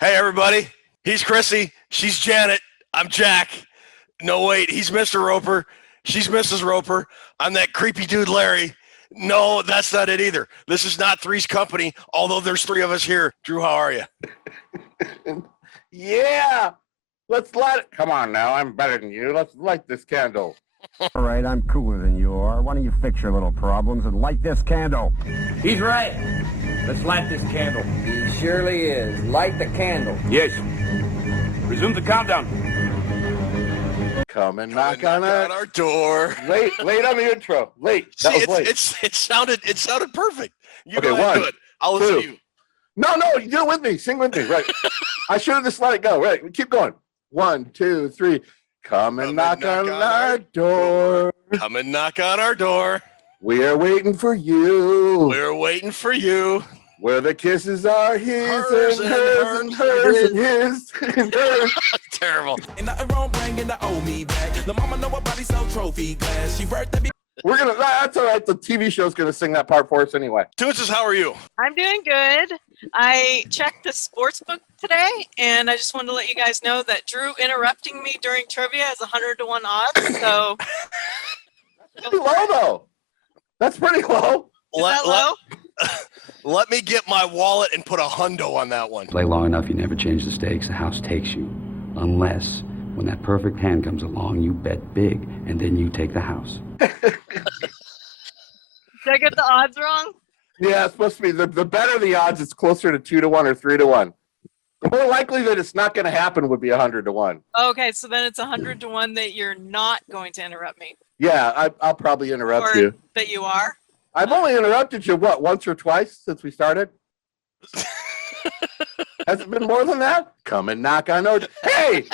Hey, everybody. He's Chrissy. She's Janet. I'm Jack. No, wait. He's Mr. Roper. She's Mrs. Roper. I'm that creepy dude, Larry. No, that's not it either. This is not Three's Company, although there's three of us here. Drew, how are you? Yeah. Let's light it. Come on now. I'm better than you. Let's light this candle. All right, I'm cooler than you are. Why don't you fix your little problems and light this candle? He's right. Let's light this candle. He surely is. Light the candle. Yes. Resume the countdown. Come and knock on our door. Late on the intro. Late. That See, was late. it sounded perfect. You Okay, go ahead and one, do it. I'll listen to you. No, you do it with me. Sing with me. Right. I should have just let it go. Right. Keep going. 1, 2, 3. Come and knock on our door. Come and knock on our door. We are waiting for you. We're waiting for you. Where the kisses are his Hers and and hers and hers and his and hers. Terrible. Ain't nothing wrong bringing the old me back. The mama know her body sell trophy glass. She birthed me. That's all right. The TV show's gonna sing that part for us anyway. Toonses, how are you? I'm doing good. I checked the sports book today, and I just wanted to let you guys know that Drew interrupting me during trivia is 100-1 odds. So Pretty low though. That's pretty low. is that low? Let me get my wallet and put a hundo on that one. Play long enough, you never change the stakes. The house takes you. Unless, when that perfect hand comes along, you bet big, and then you take the house. Did I get the odds wrong? Yeah, it's supposed to be the better the odds, it's closer to 2-1 or 3-1. The more likely that it's not going to happen would be 100-1. Okay, so then it's 100-1 that you're not going to interrupt me. Yeah, I'll probably interrupt Or you. that you are. I've only interrupted you, once or twice since we started? Has it been more than that? Come and knock on our door. Hey,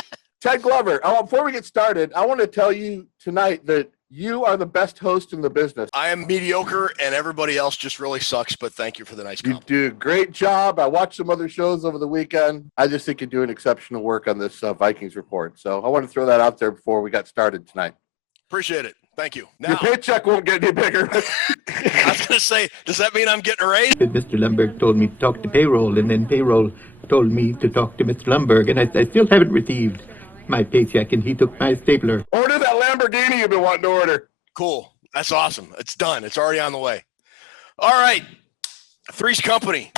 Ted Glover, before we get started, I want to tell you tonight that you are the best host in the business. I am mediocre, and everybody else just really sucks, but thank you for the nice You compliment. do a great job. I watched some other shows over the weekend. I just think you do an exceptional work on this Vikings report. So I want to throw that out there before we got started tonight. Appreciate it. Thank you. Your Now, paycheck won't get any bigger. I was going to say, does that mean I'm getting a raise? Mr. Lumberg told me to talk to payroll, and then payroll told me to talk to Mr. Lumberg, and I still haven't received my paycheck, and he took my stapler. Order that Lamborghini you've been wanting to order. Cool. That's awesome. It's done. It's already on the way. All right. Three's Company.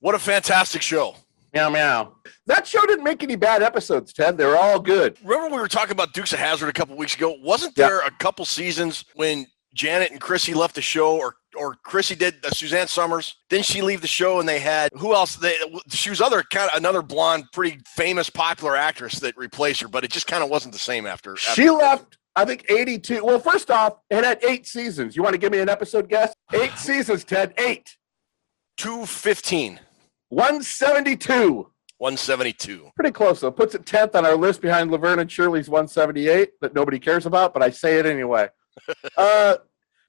What a fantastic show. Meow, meow. That show didn't make any bad episodes, Ted. They were all good. Remember we were talking about Dukes of Hazzard a couple weeks ago? Wasn't there a couple seasons when Janet and Chrissy left the show, or Chrissy did Suzanne Summers? Didn't she leave the show, and they had who else? She was another blonde, pretty famous, popular actress that replaced her, but it just kind of wasn't the same after. She left, I think, 82. Well, first off, it had 8 seasons. You want to give me an episode guess? 8 seasons, Ted. 8. 215. 172. 172. Pretty close, though. Puts it 10th on our list behind Laverne and Shirley's 178 that nobody cares about, but I say it anyway.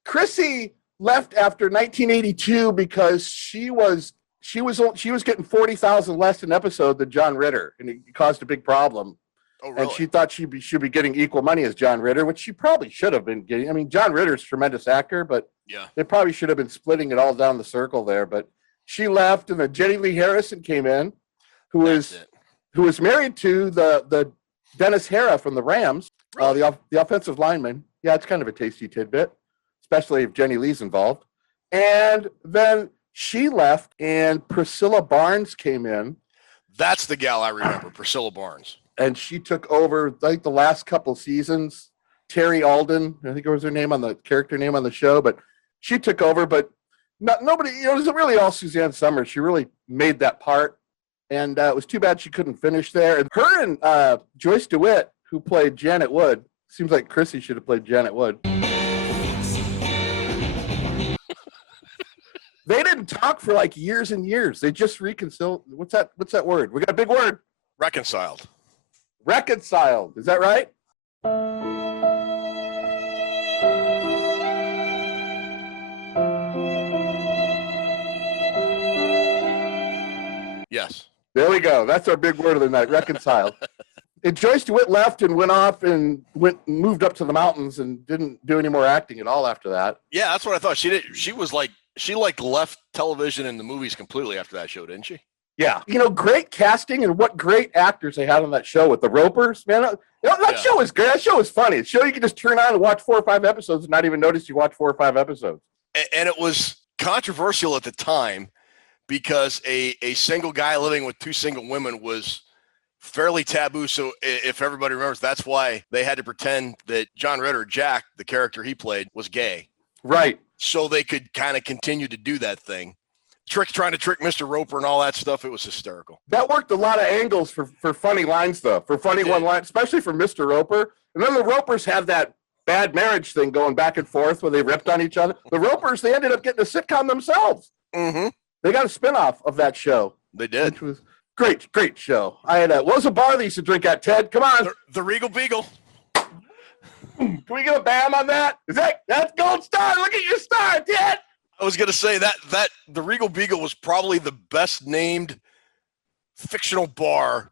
Chrissy left after 1982 because she was getting 40,000 less an episode than John Ritter, and it caused a big problem. Oh, really? And she thought she should be getting equal money as John Ritter, which she probably should have been getting. I mean, John Ritter's a tremendous actor, but Yeah. they probably should have been splitting it all down the circle there. But she left, and then Jenny Lee Harrison came in, who was married to the Dennis Hara from the Rams, Really? the offensive lineman. Yeah, it's kind of a tasty tidbit, especially if Jenny Lee's involved. And then she left, and Priscilla Barnes came in. That's the gal I remember, Priscilla Barnes. And she took over, like, the last couple seasons. Terry Alden, I think it was her name on the character name on the show, but she took over. But nobody, it was really all Suzanne Summers. She really made that part. And it was too bad she couldn't finish there. And her and Joyce DeWitt, who played Janet Wood, seems like Chrissy should have played Janet Wood. They didn't talk for like years and years. They just reconciled. What's that word? We got a big word. Reconciled. Reconciled. Is that right? Yes. There we go. That's our big word of the night, reconciled. And Joyce DeWitt left and went off and moved up to the mountains and didn't do any more acting at all after that. Yeah, that's what I thought. She left television and the movies completely after that show, didn't she? Yeah. Great casting and what great actors they had on that show with the Ropers, man. That show was great. That show was funny. It's a show you can just turn on and watch 4 or 5 episodes and not even notice you watch 4 or 5 episodes. And it was controversial at the time because a single guy living with 2 single women was fairly taboo. So if everybody remembers, that's why they had to pretend that John Ritter, Jack, the character he played, was gay. Right. So they could kind of continue to do that thing. Trying to trick Mr. Roper and all that stuff. It was hysterical. That worked a lot of angles for funny lines, though, for funny one line, especially for Mr. Roper. And then the Ropers have that bad marriage thing going back and forth where they ripped on each other. The Ropers, they ended up getting a sitcom themselves. Mm-hmm. They got a spinoff of that show. They did. Which was great show. I had what was a bar they used to drink at, Ted? Come on. The Regal Beagle. Can we get a bam on that? That's gold star. Look at your star, Ted. I was gonna say that the Regal Beagle was probably the best named fictional bar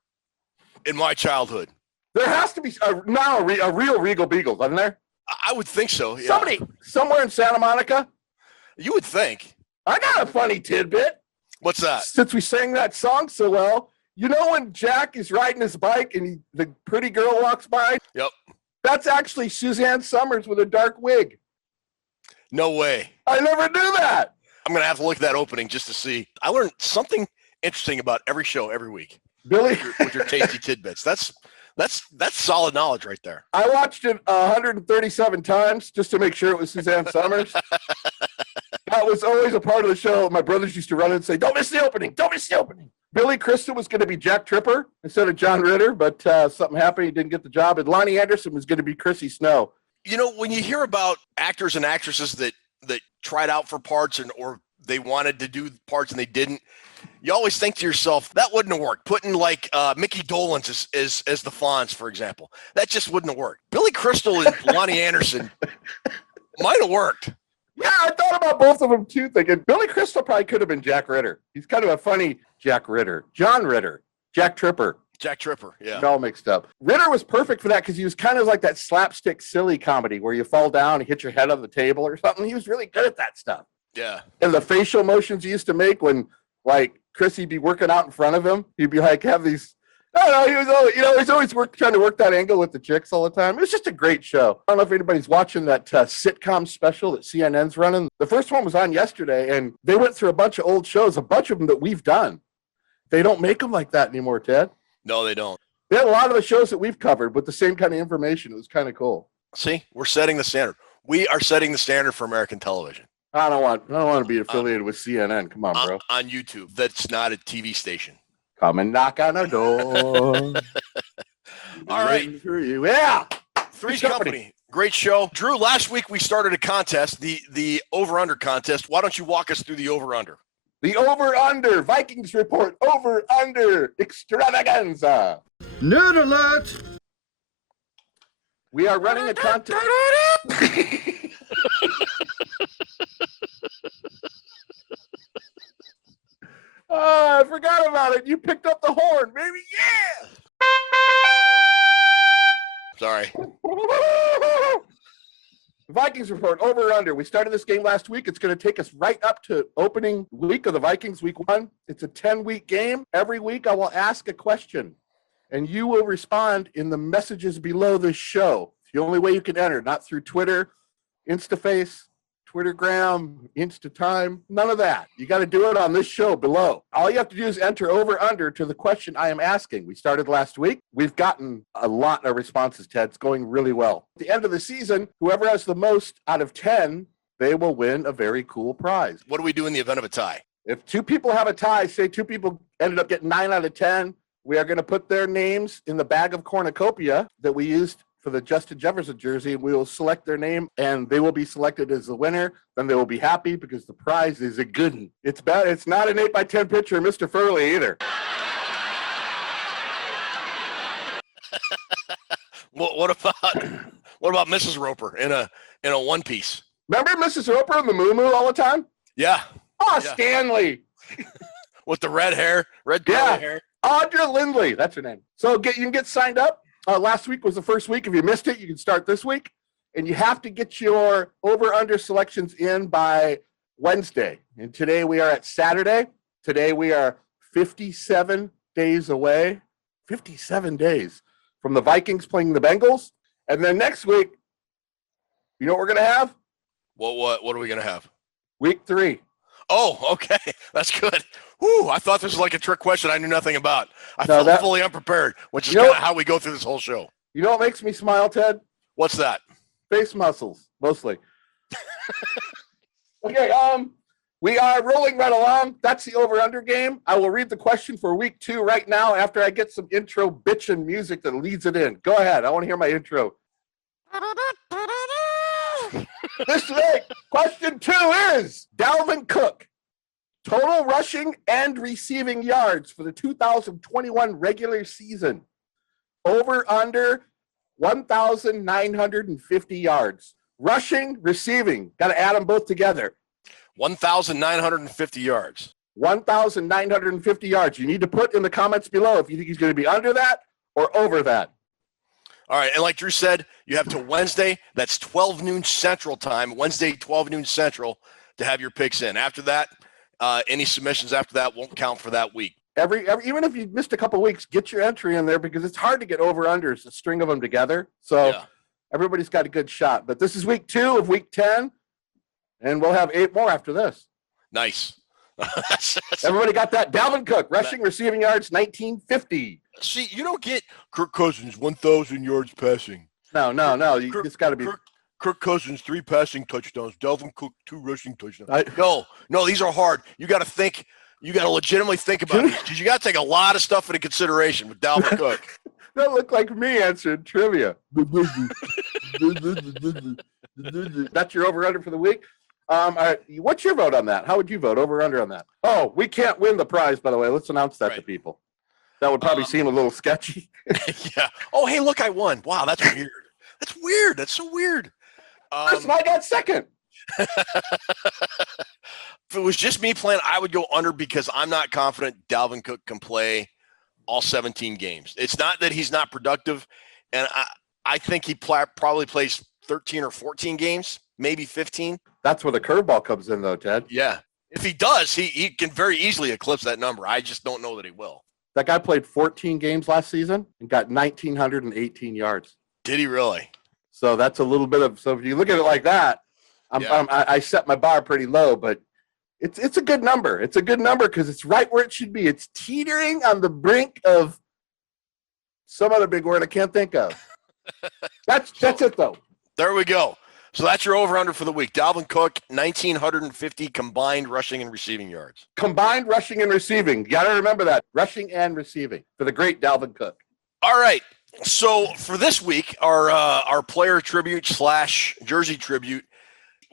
in my childhood. There has to be now a real Regal Beagle, doesn't there? I would think so. Yeah. Somebody somewhere in Santa Monica. You would think. I got a funny tidbit. What's that? Since we sang that song so well, when Jack is riding his bike and the pretty girl walks by? Yep. That's actually Suzanne Summers with a dark wig. No way. I never knew that. I'm going to have to look at that opening just to see. I learned something interesting about every show every week. Billy. With your tasty tidbits. That's solid knowledge right there. I watched it 137 times just to make sure it was Suzanne Summers. That was always a part of the show. My brothers used to run in and say, don't miss the opening. Don't miss the opening. Billy Crystal was going to be Jack Tripper instead of John Ritter, but something happened. He didn't get the job. And Lonnie Anderson was going to be Chrissy Snow. When you hear about actors and actresses that tried out for parts or they wanted to do parts and they didn't, you always think to yourself, that wouldn't have worked. Putting like Mickey Dolenz as the Fonz, for example, that just wouldn't have worked. Billy Crystal and Lonnie Anderson might have worked. Yeah, I thought about both of them too, thinking Billy Crystal probably could have been Jack Ritter. He's kind of a funny Jack Ritter. John Ritter. Jack Tripper. Jack Tripper, yeah. It's all mixed up. Ritter was perfect for that because he was kind of like that slapstick silly comedy where you fall down and hit your head on the table or something. He was really good at that stuff. Yeah. And the facial motions he used to make when, like, Chrissy'd be working out in front of him, he'd be like, have these... I don't know, he was always, he's always trying to work that angle with the chicks all the time. It was just a great show. I don't know if anybody's watching that sitcom special that CNN's running. The first one was on yesterday, and they went through a bunch of old shows, a bunch of them that we've done. They don't make them like that anymore, Ted. No, they don't. They had a lot of the shows that we've covered with the same kind of information. It was kind of cool. See, we're setting the standard. We are setting the standard for American television. I don't want to be affiliated with CNN. Come on, bro. On YouTube. That's not a TV station. Come and knock on the door. All right. For you. Yeah. Three's Company. Great show. Drew, last week we started a contest, the over-under contest. Why don't you walk us through the over-under? The over-under. Vikings report over-under extravaganza. Nerd alert! We are running a contest. Oh, I forgot about it. You picked up the horn, baby. Yeah. Sorry. Vikings report over or under. We started this game last week. It's going to take us right up to opening week of the Vikings, week 1. It's a 10-week game. Every week I will ask a question, and you will respond in the messages below the show. It's the only way you can enter, not through Twitter, InstaFace, Twittergram, InstaTime, none of that. You got to do it on this show below. All you have to do is enter over under to the question I am asking. We started last week. We've gotten a lot of responses, Ted. It's going really well. At the end of the season, whoever has the most out of 10, they will win a very cool prize. What do we do in the event of a tie? If 2 people have a tie, say 2 people ended up getting 9 out of 10, we are going to put their names in the bag of cornucopia that we used for the Justin Jefferson jersey. We will select their name, and they will be selected as the winner. Then they will be happy because the prize is a good one. It's not an 8x10 picture of Mr. Furley either. What about Mrs. Roper in a one piece? Remember Mrs. Roper in the Moo Moo all the time? Yeah. Oh, yeah. Stanley. With the red hair, curly hair. Audra Lindley, that's her name. So you can get signed up. Last week was the first week. If you missed it, you can start this week. And you have to get your over-under selections in by Wednesday. And today we are at Saturday. Today we are 57 days away. 57 days from the Vikings playing the Bengals. And then next week, you know what we're going to have? What are we going to have? Week 3. Oh, okay. That's good. Whew, I thought this was like a trick question I knew nothing about. I felt fully unprepared, which is kind of how we go through this whole show. You know what makes me smile, Ted? What's that? Face muscles, mostly. Okay, we are rolling right along. That's the over-under game. I will read the question for week 2 right now after I get some intro bitchin' music that leads it in. Go ahead. I want to hear my intro. This week, question 2 is Dalvin Cook. Total rushing and receiving yards for the 2021 regular season. Over under 1,950 yards. Rushing, receiving. Got to add them both together. 1,950 yards. 1,950 yards. You need to put in the comments below if you think he's going to be under that or over that. All right. And like Drew said, you have till Wednesday. That's 12 noon Central time. Wednesday, 12 noon Central to have your picks in. After that, any submissions after that won't count for that week. Every even if you missed a couple of weeks, get your entry in there because it's hard to get over-unders, a string of them together. So everybody's got a good shot. But this is week 2 of week 10, and we'll have 8 more after this. Nice. Everybody got that? Dalvin Cook, rushing, receiving yards, 1950. See, you don't get Kirk Cousins, 1,000 yards passing. No. It's got to be. Kirk Cousins, 3 passing touchdowns. Dalvin Cook, 2 rushing touchdowns. No, these are hard. You got to think. You got to legitimately think about it because you got to take a lot of stuff into consideration with Dalvin Cook. That looked like me answering trivia. That's your over-under for the week. What's your vote on that? How would you vote over-under on that? Oh, we can't win the prize, by the way. Let's announce that to people. That would probably seem a little sketchy. Yeah. Oh, hey, look, I won. Wow, that's weird. That's weird. That's so weird. Listen, I got second. If it was just me playing, I would go under because I'm not confident Dalvin Cook can play all 17 games. It's not that he's not productive, and I think he probably plays 13 or 14 games, maybe 15. That's where the curveball comes in, though, Ted. Yeah. If he does, he can very easily eclipse that number. I just don't know that he will. That guy played 14 games last season and got 1,918 yards. Did he really? So that's a little bit of – so if you look at it like that, I set my bar pretty low, but it's a good number. It's a good number because it's right where it should be. It's teetering on the brink of some other big word I can't think of. That's it, though. There we go. So that's your over-under for the week. Dalvin Cook, 1,950 combined rushing and receiving yards. Combined rushing and receiving. You got to remember that. Rushing and receiving for the great Dalvin Cook. All right. So for this week, our player tribute / jersey tribute,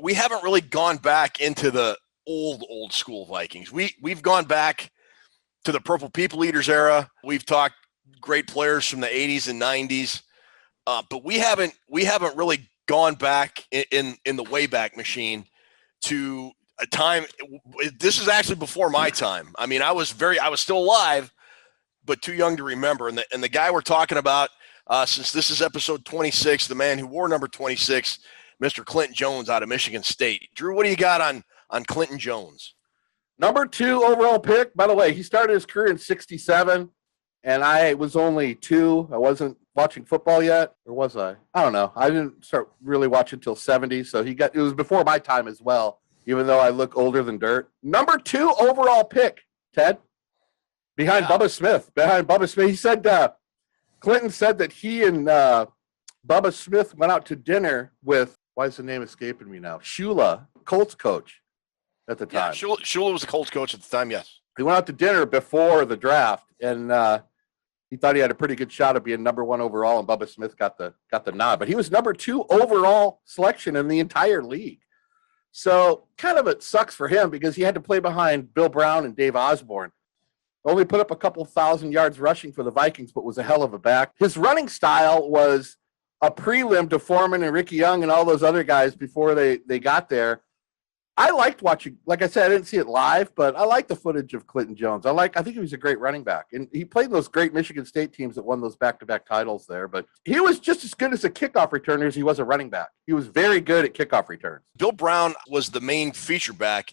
we haven't really gone back into the old school Vikings. We've gone back to the Purple People Eaters era. We've talked great players from the 80s and 90s, but we haven't really gone back in the Wayback Machine to a time. This is actually before my time. I mean, I was still alive, but too young to remember. And the guy we're talking about, since this is episode 26, the man who wore number 26, Mr. Clinton Jones out of Michigan State. Drew, what do you got on Clinton Jones? Number 2 overall pick. By the way, he started his career in 67, and I was only 2. I wasn't watching football yet, or was I? I don't know. I didn't start really watching until 70, so it was before my time as well, even though I look older than dirt. Number 2 overall pick, Ted, behind Bubba Smith. He said, Clinton said that he and Bubba Smith went out to dinner with, why is the name escaping me now? Shula, Colts coach at the time. Yeah, Shula was the Colts coach at the time, yes. He went out to dinner before the draft, and he thought he had a pretty good shot of being number 1 overall, and Bubba Smith got the nod. But he was number 2 overall selection in the entire league. So kind of it sucks for him because he had to play behind Bill Brown and Dave Osborne. Only put up a couple thousand yards rushing for the Vikings, but was a hell of a back. His running style was a prelim to Foreman and Ricky Young and all those other guys before they got there. I liked watching, like I said, I didn't see it live, but I like the footage of Clinton Jones. I think he was a great running back. And he played those great Michigan State teams that won those back-to-back titles there. But he was just as good as a kickoff returner as he was a running back. He was very good at kickoff returns. Bill Brown was the main feature back,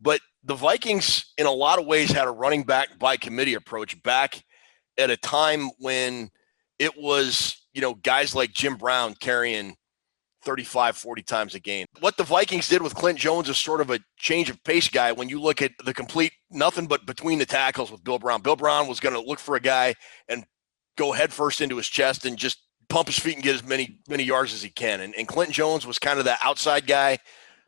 but the Vikings, in a lot of ways, had a running back by committee approach back at a time when it was, guys like Jim Brown carrying 35, 40 times a game. What the Vikings did with Clint Jones is sort of a change of pace guy when you look at the complete nothing but between the tackles with Bill Brown. Bill Brown was going to look for a guy and go headfirst into his chest and just pump his feet and get as many yards as he can. And Clint Jones was kind of that outside guy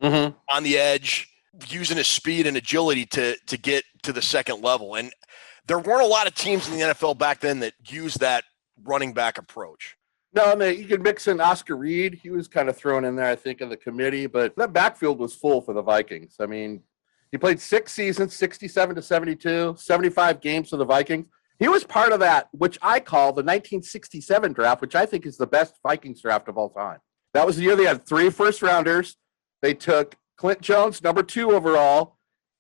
on the edge, using his speed and agility to get to the second level. And there weren't a lot of teams in the NFL back then that used that running back approach. No, you could mix in Oscar Reed. He was kind of thrown in there, I think, in the committee, but that backfield was full for the Vikings. I mean, he played 6 seasons, 67 to 72, 75 games for the Vikings. He was part of that, which I call the 1967 draft, which I think is the best Vikings draft of all time. That was the year they had 3 first-rounders. They took Clint Jones, number 2 overall,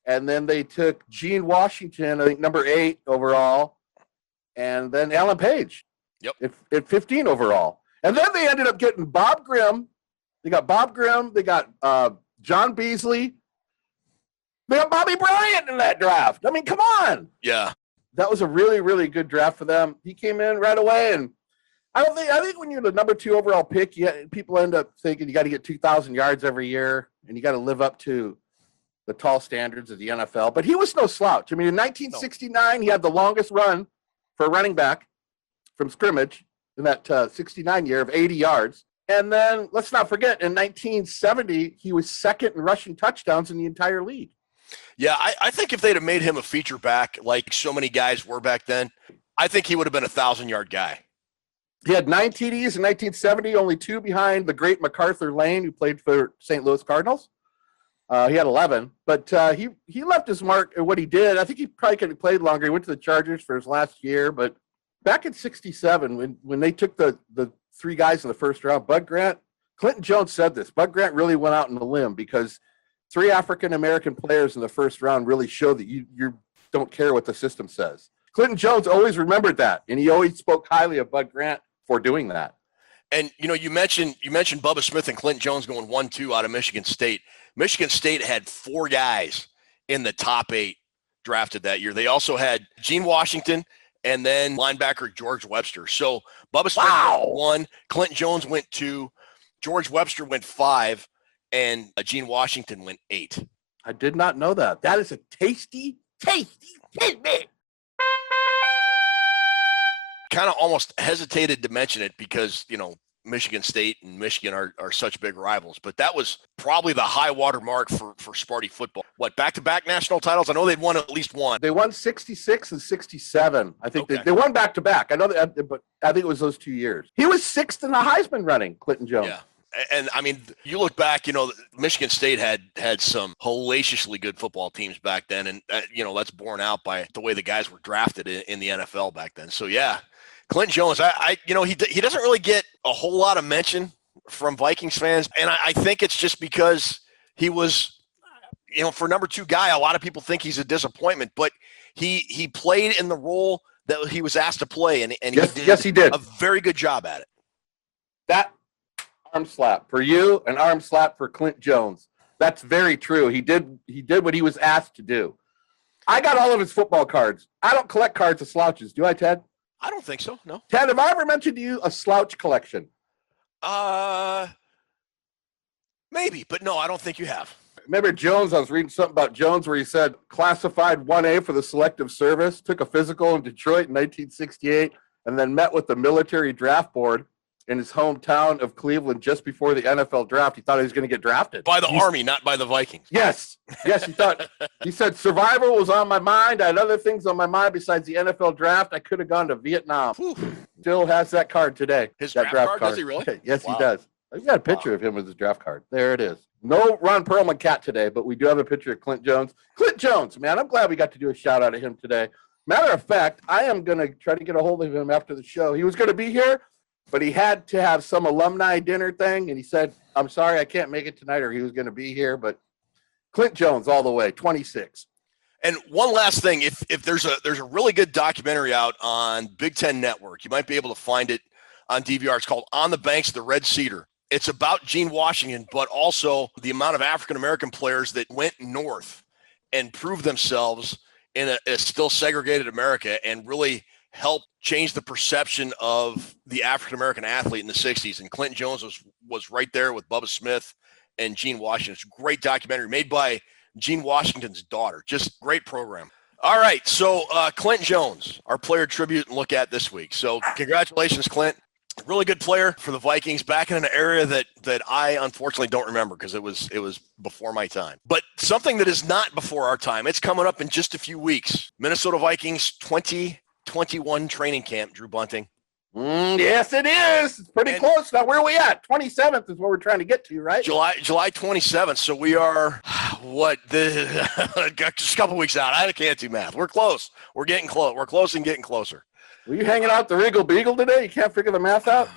and then they took Gene Washington, I think, number 8 overall, and then Alan Page. Yep. At 15 overall. And then they ended up getting Bob Grimm. They got Bob Grimm. They got John Beasley. They got Bobby Bryant in that draft. I mean, come on. Yeah. That was a really, really good draft for them. He came in right away. And I think when you're the number 2 overall pick, people end up thinking you got to get 2,000 yards every year and you got to live up to the tall standards of the NFL. But he was no slouch. I mean, in 1969, he had the longest run for a running back from scrimmage in that 69 year of 80 yards. And then let's not forget, in 1970, he was second in rushing touchdowns in the entire league. Yeah, I think if they'd have made him a feature back like so many guys were back then, I think he would have been a 1,000-yard guy. He had 9 TDs in 1970, only 2 behind the great MacArthur Lane, who played for St. Louis Cardinals. He had 11, but he left his mark at what he did. I think he probably could have played longer. He went to the Chargers for his last year, but back in 67, when they took the 3 guys in the first round, Bud Grant, Clinton Jones said this, Bud Grant really went out on a limb because 3 African-American players in the first round really showed that you don't care what the system says. Clinton Jones always remembered that, and he always spoke highly of Bud Grant for doing that. And, you mentioned Bubba Smith and Clinton Jones going 1-2 out of Michigan State. Michigan State had 4 guys in the top 8 drafted that year. They also had Gene Washington, and then linebacker George Webster. So Bubba Smith went 1, Clinton Jones went 2, George Webster went 5, and Gene Washington went 8. I did not know that. That is a tasty tidbit. Kind of almost hesitated to mention it because, Michigan State and Michigan are such big rivals, but that was probably the high water mark for Sparty football. What, back-to-back national titles? I know they'd won at least one. They won 66 and 67. I think they won back-to-back. I know that, but I think it was those 2 years. He was 6th in the Heisman running, Clinton Jones. Yeah. And I mean, you look back, Michigan State had some hellaciously good football teams back then. And, that's borne out by the way the guys were drafted in the NFL back then. So, yeah. Clinton Jones, he doesn't really get a whole lot of mention from Vikings fans, and I think it's just because he was, for number 2 guy, a lot of people think he's a disappointment, but he played in the role that he was asked to play, and he did a very good job at it. That arm slap for you, an arm slap for Clint Jones. That's very true. He did what he was asked to do. I got all of his football cards. I don't collect cards of slouches. Do I, Ted? I don't think so. No. Ted, have I ever mentioned to you a slouch collection? Maybe, but no, I don't think you have. Remember Jones? I was reading something about Jones where he said classified 1A for the Selective Service, took a physical in Detroit in 1968, and then met with the military draft board in his hometown of Cleveland just before the NFL draft. He thought he was going to get drafted. By the Army, not by the Vikings. Yes, he said survival was on my mind. I had other things on my mind besides the NFL draft. I could have gone to Vietnam. Whew. Still has that card today. His that draft card? Does he really? Yes, Wow. He does. I've got a picture of him with his draft card. There it is. No Ron Perlman cat today, but we do have a picture of Clint Jones. Clint Jones, man, I'm glad we got to do a shout out of him today. Matter of fact, I am going to try to get a hold of him after the show. He was going to be here, but he had to have some alumni dinner thing, and he said, I'm sorry, I can't make it tonight, or he was going to be here. But Clint Jones all the way, 26. And one last thing, if there's a really good documentary out on Big Ten Network, you might be able to find it on DVR. It's called On the Banks of the Red Cedar. It's about Gene Washington, but also the amount of African-American players that went north and prove themselves in a still segregated America and really help change the perception of the African-American athlete in the 60s. And Clinton Jones was right there with Bubba Smith and Gene Washington. It's a great documentary made by Gene Washington's daughter. Just great program. All right, so Clinton Jones, our player tribute and look at this week. So congratulations, Clint. Really good player for the Vikings, back in an area that I unfortunately don't remember because it was before my time. But something that is not before our time, it's coming up in just a few weeks. Minnesota Vikings 2021 training camp, Drew Bunting. Yes, it is. It's pretty close. Now, where are we at? 27th is what we're trying to get to, right? July 27th. So we are, just a couple weeks out. I can't do math. We're close. We're getting close. We're close and getting closer. Were you hanging out the Regal Beagle today? You can't figure the math out?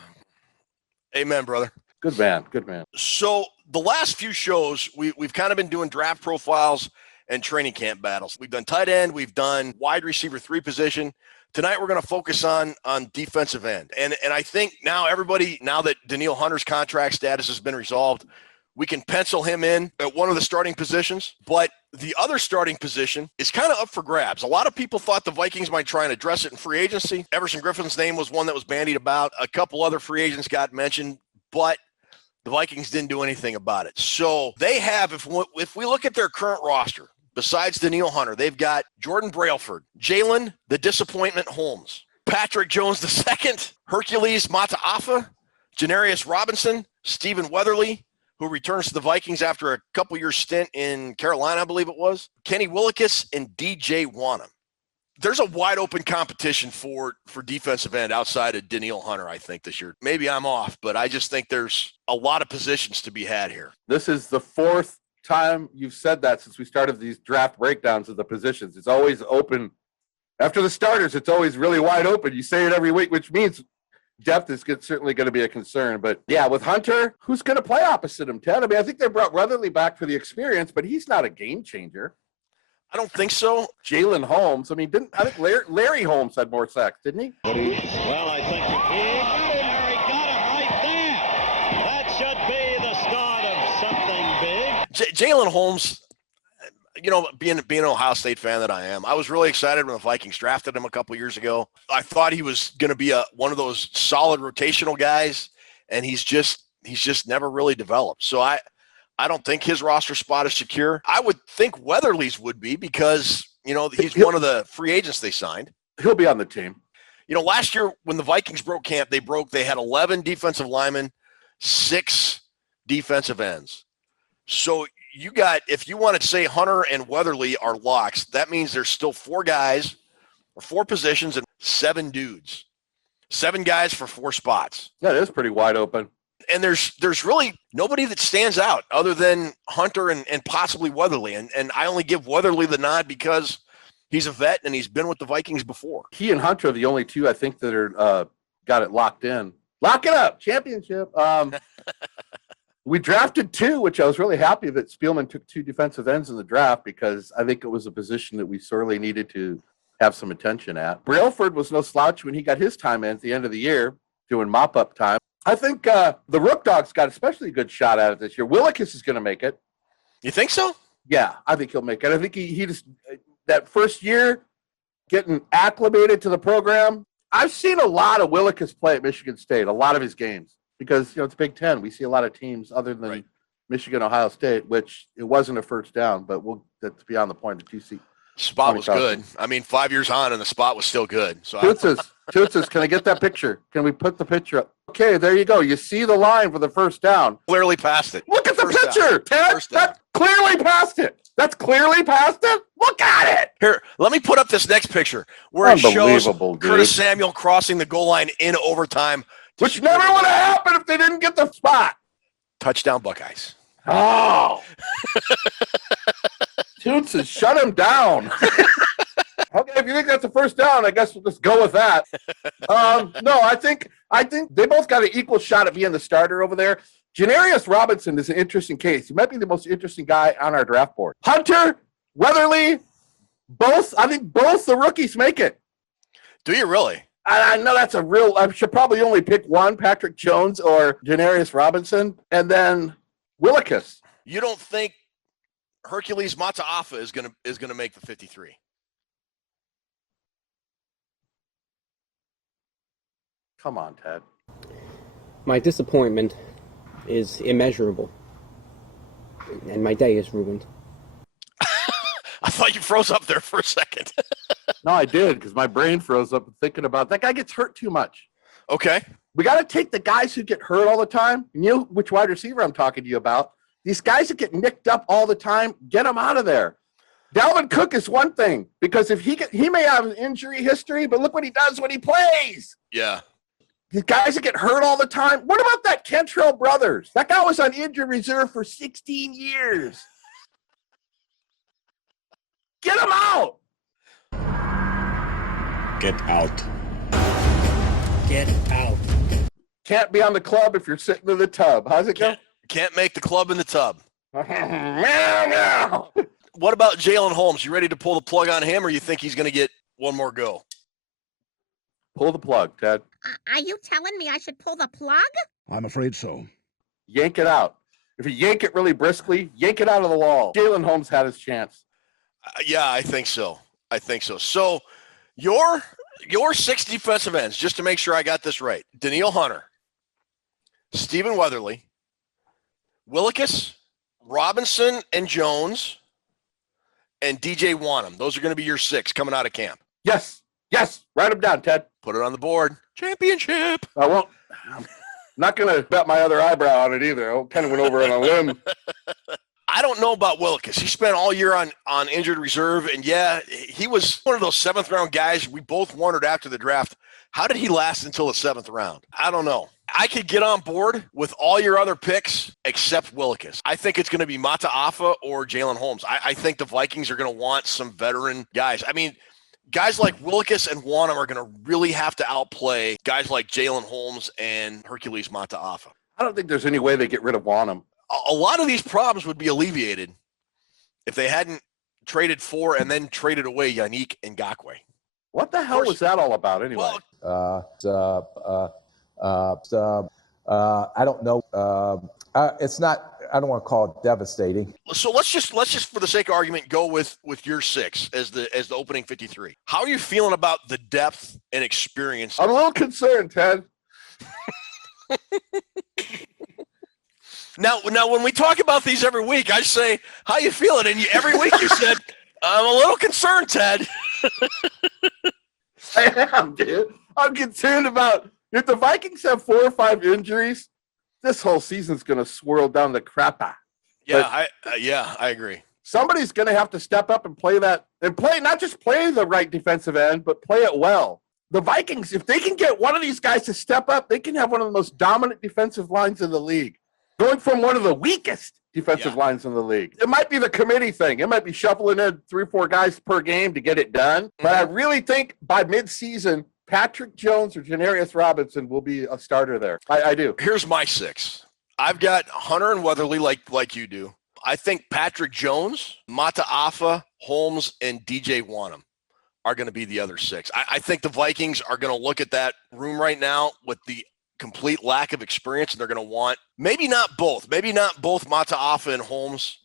Amen, brother. Good man. Good man. So the last few shows, we've kind of been doing draft profiles and training camp battles. We've done tight end. We've done wide receiver 3 position. Tonight, we're going to focus on defensive end. And I think now that Danielle Hunter's contract status has been resolved, we can pencil him in at one of the starting positions. But the other starting position is kind of up for grabs. A lot of people thought the Vikings might try and address it in free agency. Everson Griffin's name was one that was bandied about. A couple other free agents got mentioned, but the Vikings didn't do anything about it. So they have, if we look at their current roster, besides Danielle Hunter, they've got Jordan Brailford, Jalen, the disappointment Holmes, Patrick Jones II, Hercules Mataafa, Janarius Robinson, Stephen Weatherly, who returns to the Vikings after a couple-year stint in Carolina, I believe it was, Kenny Willekes, and DJ Wanham. There's a wide-open competition for defensive end outside of Danielle Hunter, I think, this year. Maybe I'm off, but I just think there's a lot of positions to be had here. This is the 4th time you've said that since we started these draft breakdowns of the positions. It's always open. After the starters, it's always really wide open. You say it every week, which means depth is certainly going to be a concern. But yeah, with Hunter, who's going to play opposite him, Ted? I mean, I think they brought Weatherly back for the experience, but he's not a game changer. I don't think so. Jalen Holmes. I mean, I think Larry Holmes had more sacks, didn't he? Well, I think Larry got it right there. That should be the start of something big. Jalen Holmes, being an Ohio State fan that I am, I was really excited when the Vikings drafted him a couple years ago. I thought he was going to be one of those solid rotational guys, and he's just never really developed. So I don't think his roster spot is secure. I would think Weatherly's would be because, he's one of the free agents they signed. He'll be on the team. Last year when the Vikings broke camp, they had 11 defensive linemen, 6 defensive ends. So if you want to say Hunter and Weatherly are locks, that means there's still 4 guys or 4 positions and 7 dudes. 7 guys for 4 spots. Yeah, it is pretty wide open. And there's really nobody that stands out other than Hunter and possibly Weatherly. And I only give Weatherly the nod because he's a vet and he's been with the Vikings before. He and Hunter are the only 2 I think that are got it locked in. Lock it up, championship. We drafted 2, which I was really happy that Spielman took 2 defensive ends in the draft because I think it was a position that we sorely needed to have some attention at. Brailford was no slouch when he got his time in at the end of the year doing mop-up time. I think the Rook Dog's got especially a good shot at it this year. Willekes is going to make it. You think so? Yeah, I think he'll make it. I think he just that first year getting acclimated to the program. I've seen a lot of Willekes play at Michigan State, a lot of his games. Because, it's Big Ten. We see a lot of teams other than Michigan, Ohio State, which it wasn't a first down, but that's beyond the point that you see. Spot was good. I mean, 5 years on, and the spot was still good. So Toots, can I get that picture? Can we put the picture up? Okay, there you go. You see the line for the first down. Clearly passed it. Look at the picture, Ted. That's clearly past it. That's clearly past it. Look at it. Here, let me put up this next picture where it shows Curtis Samuel crossing the goal line in overtime. Which never would have happened if they didn't get the spot. Touchdown, Buckeyes. Oh. Toots has shut him down. Okay, if you think that's the first down, I guess we'll just go with that. No, I think they both got an equal shot at being the starter over there. Janarius Robinson is an interesting case. He might be the most interesting guy on our draft board. Hunter, Weatherly, I think both the rookies make it. Do you really? I know that's I should probably only pick one, Patrick Jones or Janarius Robinson, and then Willekes. You don't think Hercules Mataafa is gonna make the 53. Come on, Ted. My disappointment is immeasurable, and my day is ruined. I thought you froze up there for a second. No, I did, because my brain froze up thinking about that guy gets hurt too much. Okay. We got to take the guys who get hurt all the time. And you know which wide receiver I'm talking to you about. These guys that get nicked up all the time, get them out of there. Dalvin Cook is one thing, because if he may have an injury history, but look what he does when he plays. Yeah. These guys that get hurt all the time. What about that Kentrell Brothers? That guy was on injured reserve for 16 years. Get him out. Get out. Get out. Can't be on the club if you're sitting in the tub. How's it go? Can't make the club in the tub. What about Jalen Holmes? You ready to pull the plug on him, or you think he's going to get one more go? Pull the plug, Ted. Are you telling me I should pull the plug? I'm afraid so. Yank it out. If you yank it really briskly, yank it out of the wall. Jalen Holmes had his chance. Yeah, I think so. So your 6 defensive ends, just to make sure I got this right: Danielle Hunter, Stephen Weatherly, Willikis, Robinson and Jones, and DJ Wanham. Those are going to be your 6 coming out of camp. Yes. Write them down, Ted. Put it on the board. Championship. I won't. I'm not going to bet my other eyebrow on it either. I kind of went over on a limb. I don't know about Willikis. He spent all year on injured reserve, and yeah, he was one of those 7th-round guys. We both wondered after the draft, how did he last until the 7th round? I don't know. I could get on board with all your other picks except Willikis. I think it's going to be Mataafa or Jalen Holmes. I think the Vikings are going to want some veteran guys. I mean, guys like Willikis and Wanham are going to really have to outplay guys like Jalen Holmes and Hercules Mataafa. I don't think there's any way they get rid of Wanham. A lot of these problems would be alleviated if they hadn't traded for and then traded away Yannick Ngakoue. What the hell was that all about anyway? I don't know. It's not. I don't want to call it devastating. So let's just for the sake of argument go with your 6 as the opening 53. How are you feeling about the depth and experience? I'm a little concerned, Ted. Now, when we talk about these every week, I say, "How you feeling?" And every week you said, "I'm a little concerned, Ted." I am, dude. I'm concerned about if the Vikings have 4 or 5 injuries, this whole season's going to swirl down the crapper. Yeah, I agree. Somebody's going to have to step up and play that, and not just play the right defensive end, but play it well. The Vikings, if they can get one of these guys to step up, they can have one of the most dominant defensive lines in the league. Going from one of the weakest defensive lines in the league. It might be the committee thing. It might be shuffling in 3 or 4 guys per game to get it done. But I really think by midseason, Patrick Jones or Janarius Robinson will be a starter there. I do. Here's my 6. I've got Hunter and Weatherly like you do. I think Patrick Jones, Mataafa, Holmes, and DJ Wanham are going to be the other 6. I think the Vikings are going to look at that room right now with the complete lack of experience, and they're going to want maybe not both Mataafa and Holmes.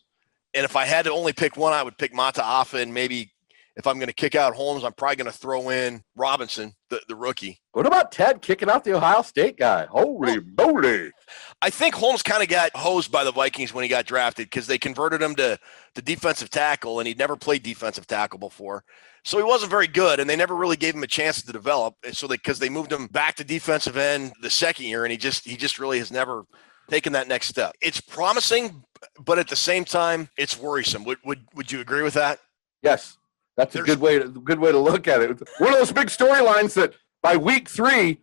And if I had to only pick one, I would pick Mataafa, and maybe if I'm going to kick out Holmes, I'm probably going to throw in Robinson, the rookie. What about Ted kicking out the Ohio State guy? Holy moly. I think Holmes kind of got hosed by the Vikings when he got drafted because they converted him to defensive tackle, and he'd never played defensive tackle before. So he wasn't very good, and they never really gave him a chance to develop. And so because they moved him back to defensive end the second year, and he just really has never taken that next step. It's promising, but at the same time, it's worrisome. Would you agree with that? Yes, that's a good way to look at it. One of those big storylines that by week 3,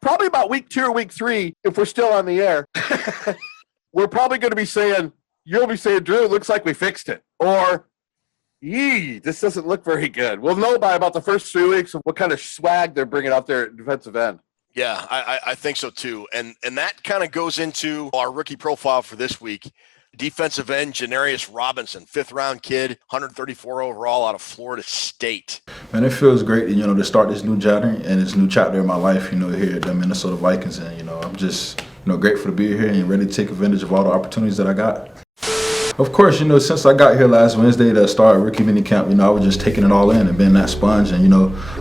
probably about week 2 or week 3, if we're still on the air, we're probably going to be saying, you'll be saying, Drew, it looks like we fixed it, or this doesn't look very good. We'll know by about the first 3 weeks what kind of swag they're bringing out there at defensive end. Yeah, I think so too. And that kind of goes into our rookie profile for this week. Defensive end, Janarius Robinson, 5th-round kid, 134 overall out of Florida State. Man, it feels great, to start this new journey and this new chapter in my life, here at the Minnesota Vikings. And, I'm just, grateful to be here and ready to take advantage of all the opportunities that I got. Of course, since I got here last Wednesday to start rookie minicamp, I was just taking it all in and being that sponge and,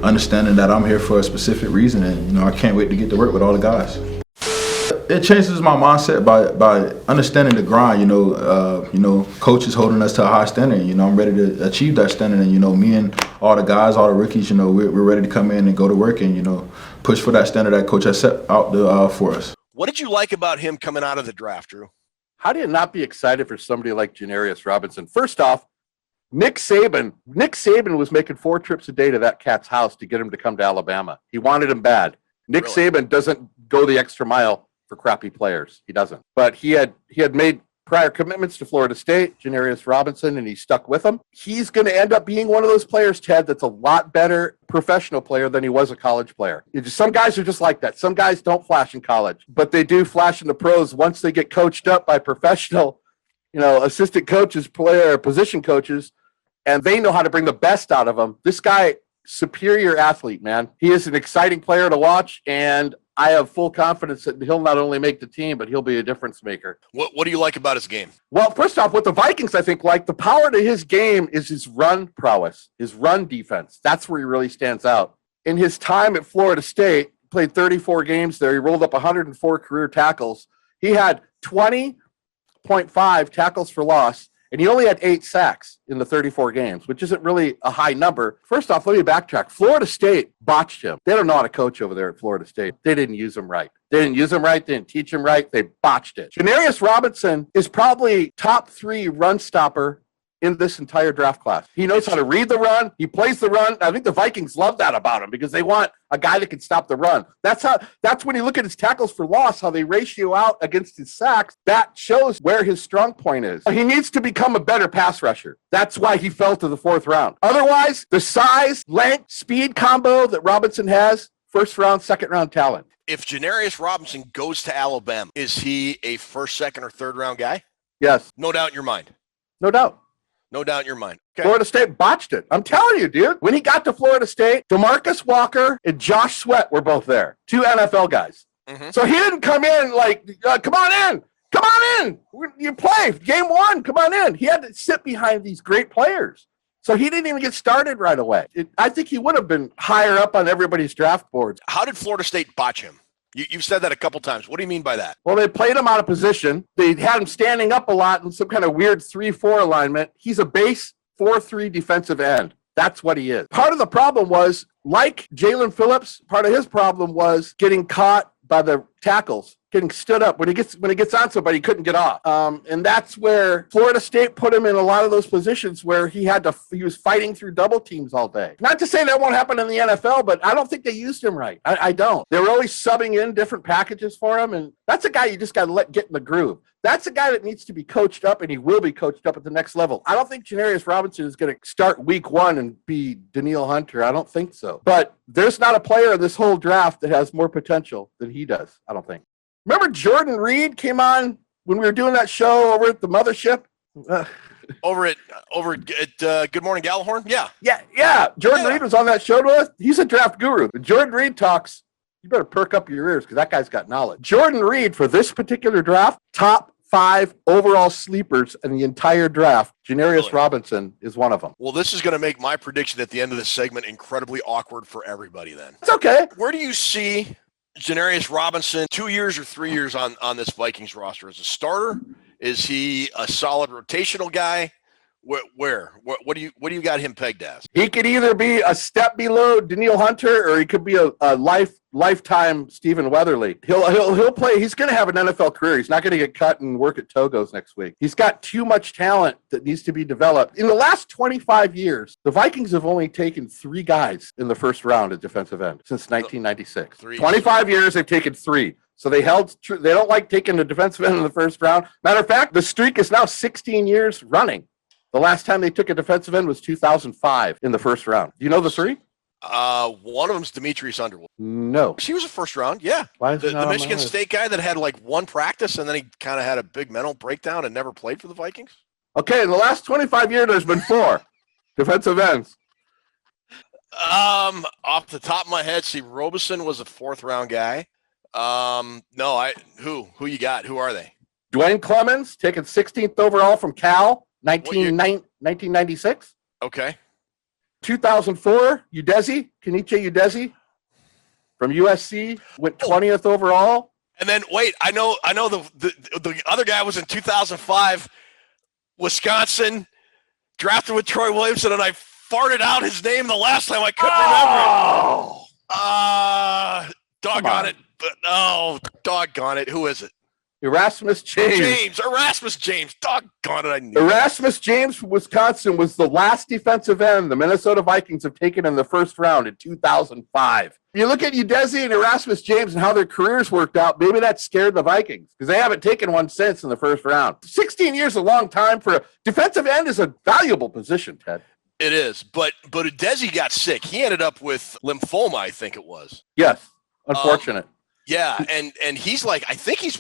understanding that I'm here for a specific reason and, I can't wait to get to work with all the guys. It changes my mindset by understanding the grind, coach is holding us to a high standard, I'm ready to achieve that standard and, me and all the guys, all the rookies, we're ready to come in and go to work and, push for that standard that coach has set out for us. What did you like about him coming out of the draft, Drew? How do you not be excited for somebody like Janarius Robinson? First off, Nick Saban was making 4 trips a day to that cat's house to get him to come to Alabama. He wanted him bad. Nick Saban doesn't go the extra mile for crappy players. He doesn't. But he had made prior commitments to Florida State, Janarius Robinson, and he stuck with them. He's going to end up being one of those players, Ted, that's a lot better professional player than he was a college player. Some guys are just like that. Some guys don't flash in college, but they do flash in the pros once they get coached up by professional, assistant coaches, position coaches, and they know how to bring the best out of them. This guy, superior athlete, man. He is an exciting player to watch, and I have full confidence that he'll not only make the team, but he'll be a difference maker. What do you like about his game? Well, first off, what the Vikings, I think, the power to his game is his run prowess, his run defense. That's where he really stands out. In his time at Florida State, played 34 games there. He rolled up 104 career tackles. He had 20.5 tackles for loss, and he only had 8 sacks in the 34 games, which isn't really a high number. First off, let me backtrack. Florida State botched him. They don't know how to coach over there at Florida State. They didn't use him right. They didn't teach him right. They botched it. Janarius Robinson is probably top 3 run stopper in this entire draft class. He knows how to read the run. He plays the run. I think the Vikings love that about him because they want a guy that can stop the run. That's when you look at his tackles for loss, how they ratio out against his sacks. That shows where his strong point is. He needs to become a better pass rusher. That's why he fell to the 4th round. Otherwise, the size, length, speed combo that Robinson has, 1st round, 2nd round talent. If Janarius Robinson goes to Alabama, is he a 1st, 2nd, or 3rd round guy? Yes. No doubt in your mind. No doubt. No doubt in your mind. Okay. Florida State botched it. I'm telling you, dude. When he got to Florida State, DeMarcus Walker and Josh Sweat were both there. 2 NFL guys. Mm-hmm. So he didn't come in like, come on in. Come on in. You play. Game 1. Come on in. He had to sit behind these great players. So he didn't even get started right away. I think he would have been higher up on everybody's draft boards. How did Florida State botch him? You've said that a couple times. What do you mean by that? Well, they played him out of position. They had him standing up a lot in some kind of weird 3-4 alignment. He's a base 4-3 defensive end. That's what he is. Part of the problem was, like Jalen Phillips, part of his problem was getting caught by the tackles, getting stood up. When he gets on somebody, he couldn't get off. And that's where Florida State put him in a lot of those positions where he was fighting through double teams all day. Not to say that won't happen in the NFL, but I don't think they used him right. I don't. They were always subbing in different packages for him, and that's a guy you just got to let get in the groove. That's a guy that needs to be coached up, and he will be coached up at the next level. I don't think Janarius Robinson is going to start week 1 and be Danielle Hunter. I don't think so. But there's not a player in this whole draft that has more potential than he does, I don't think. Remember Jordan Reed came on when we were doing that show over at the mothership? Over at Good Morning Gallahorn? Yeah. Jordan Reed was on that show to us. He's a draft guru. When Jordan Reed talks, you better perk up your ears because that guy's got knowledge. Jordan Reed, for this particular draft, top 5 overall sleepers in the entire draft. Janarius Robinson is one of them. Well, this is going to make my prediction at the end of this segment incredibly awkward for everybody then. It's okay. Where do you see Janarius Robinson 2 years or 3 years on this Vikings roster? As a starter? Is he a solid rotational guy? Where? What do you got him pegged as? He could either be a step below Danielle Hunter, or he could be a lifetime Stephen Weatherly. He'll play. He's going to have an NFL career. He's not going to get cut and work at Togo's next week. He's got too much talent that needs to be developed. In the last 25 years, the Vikings have only taken 3 guys in the 1st round at defensive end since 1996. 25 years, they've taken 3. So they held true. They don't like taking a defensive end in the 1st round. Matter of fact, the streak is now 16 years running. The last time they took a defensive end was 2005 in the 1st round. Do you know the 3? One of them's Demetrius Underwood. No. He was a 1st round, yeah. Why is the Michigan State guy that had like 1 practice and then he kind of had a big mental breakdown and never played for the Vikings? Okay, in the last 25 years, there's been 4 defensive ends. Off the top of my head, see, Robinson was a 4th round guy. No, who you got? Who are they? Dwayne Clemens, taken 16th overall from Cal, 1996. Okay. 2004, Kenichi Udeze from USC, went 20th overall. And then wait, I know the other guy was in 2005, Wisconsin, drafted with Troy Williamson, and I farted out his name the last time. I couldn't remember it. Doggone it. Doggone it. Who is it? Erasmus James. Erasmus James. Doggone it. I knew Erasmus James from Wisconsin was the last defensive end the Minnesota Vikings have taken in the first round in 2005. You look at Udeze and Erasmus James and how their careers worked out, maybe that scared the Vikings because they haven't taken one since in the first round. 16 years is a long time for a defensive end is a valuable position, Ted. It is, but Udeze got sick. He ended up with lymphoma, I think it was. Yes, unfortunate. Yeah, and he's like, I think he's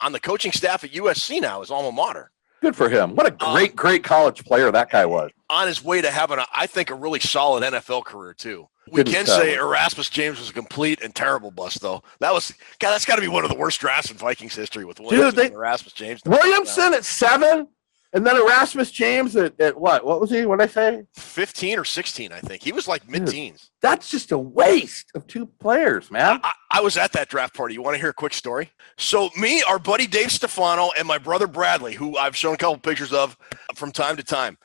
on the coaching staff at USC now, his alma mater. Good for him. What a great college player that guy was. On his way to having, I think, a really solid NFL career, too. We can say Erasmus James was a complete and terrible bust, though. That's got to be one of the worst drafts in Vikings history with Williamson and Erasmus James. Williamson at 7, and then Erasmus James at what? What was he? What did I say? 15 or 16, I think. He was like mid-teens. That's just a waste of 2 players, man. I was at that draft party. You want to hear a quick story? So me, our buddy Dave Stefano, and my brother Bradley, who I've shown a couple pictures of from time to time.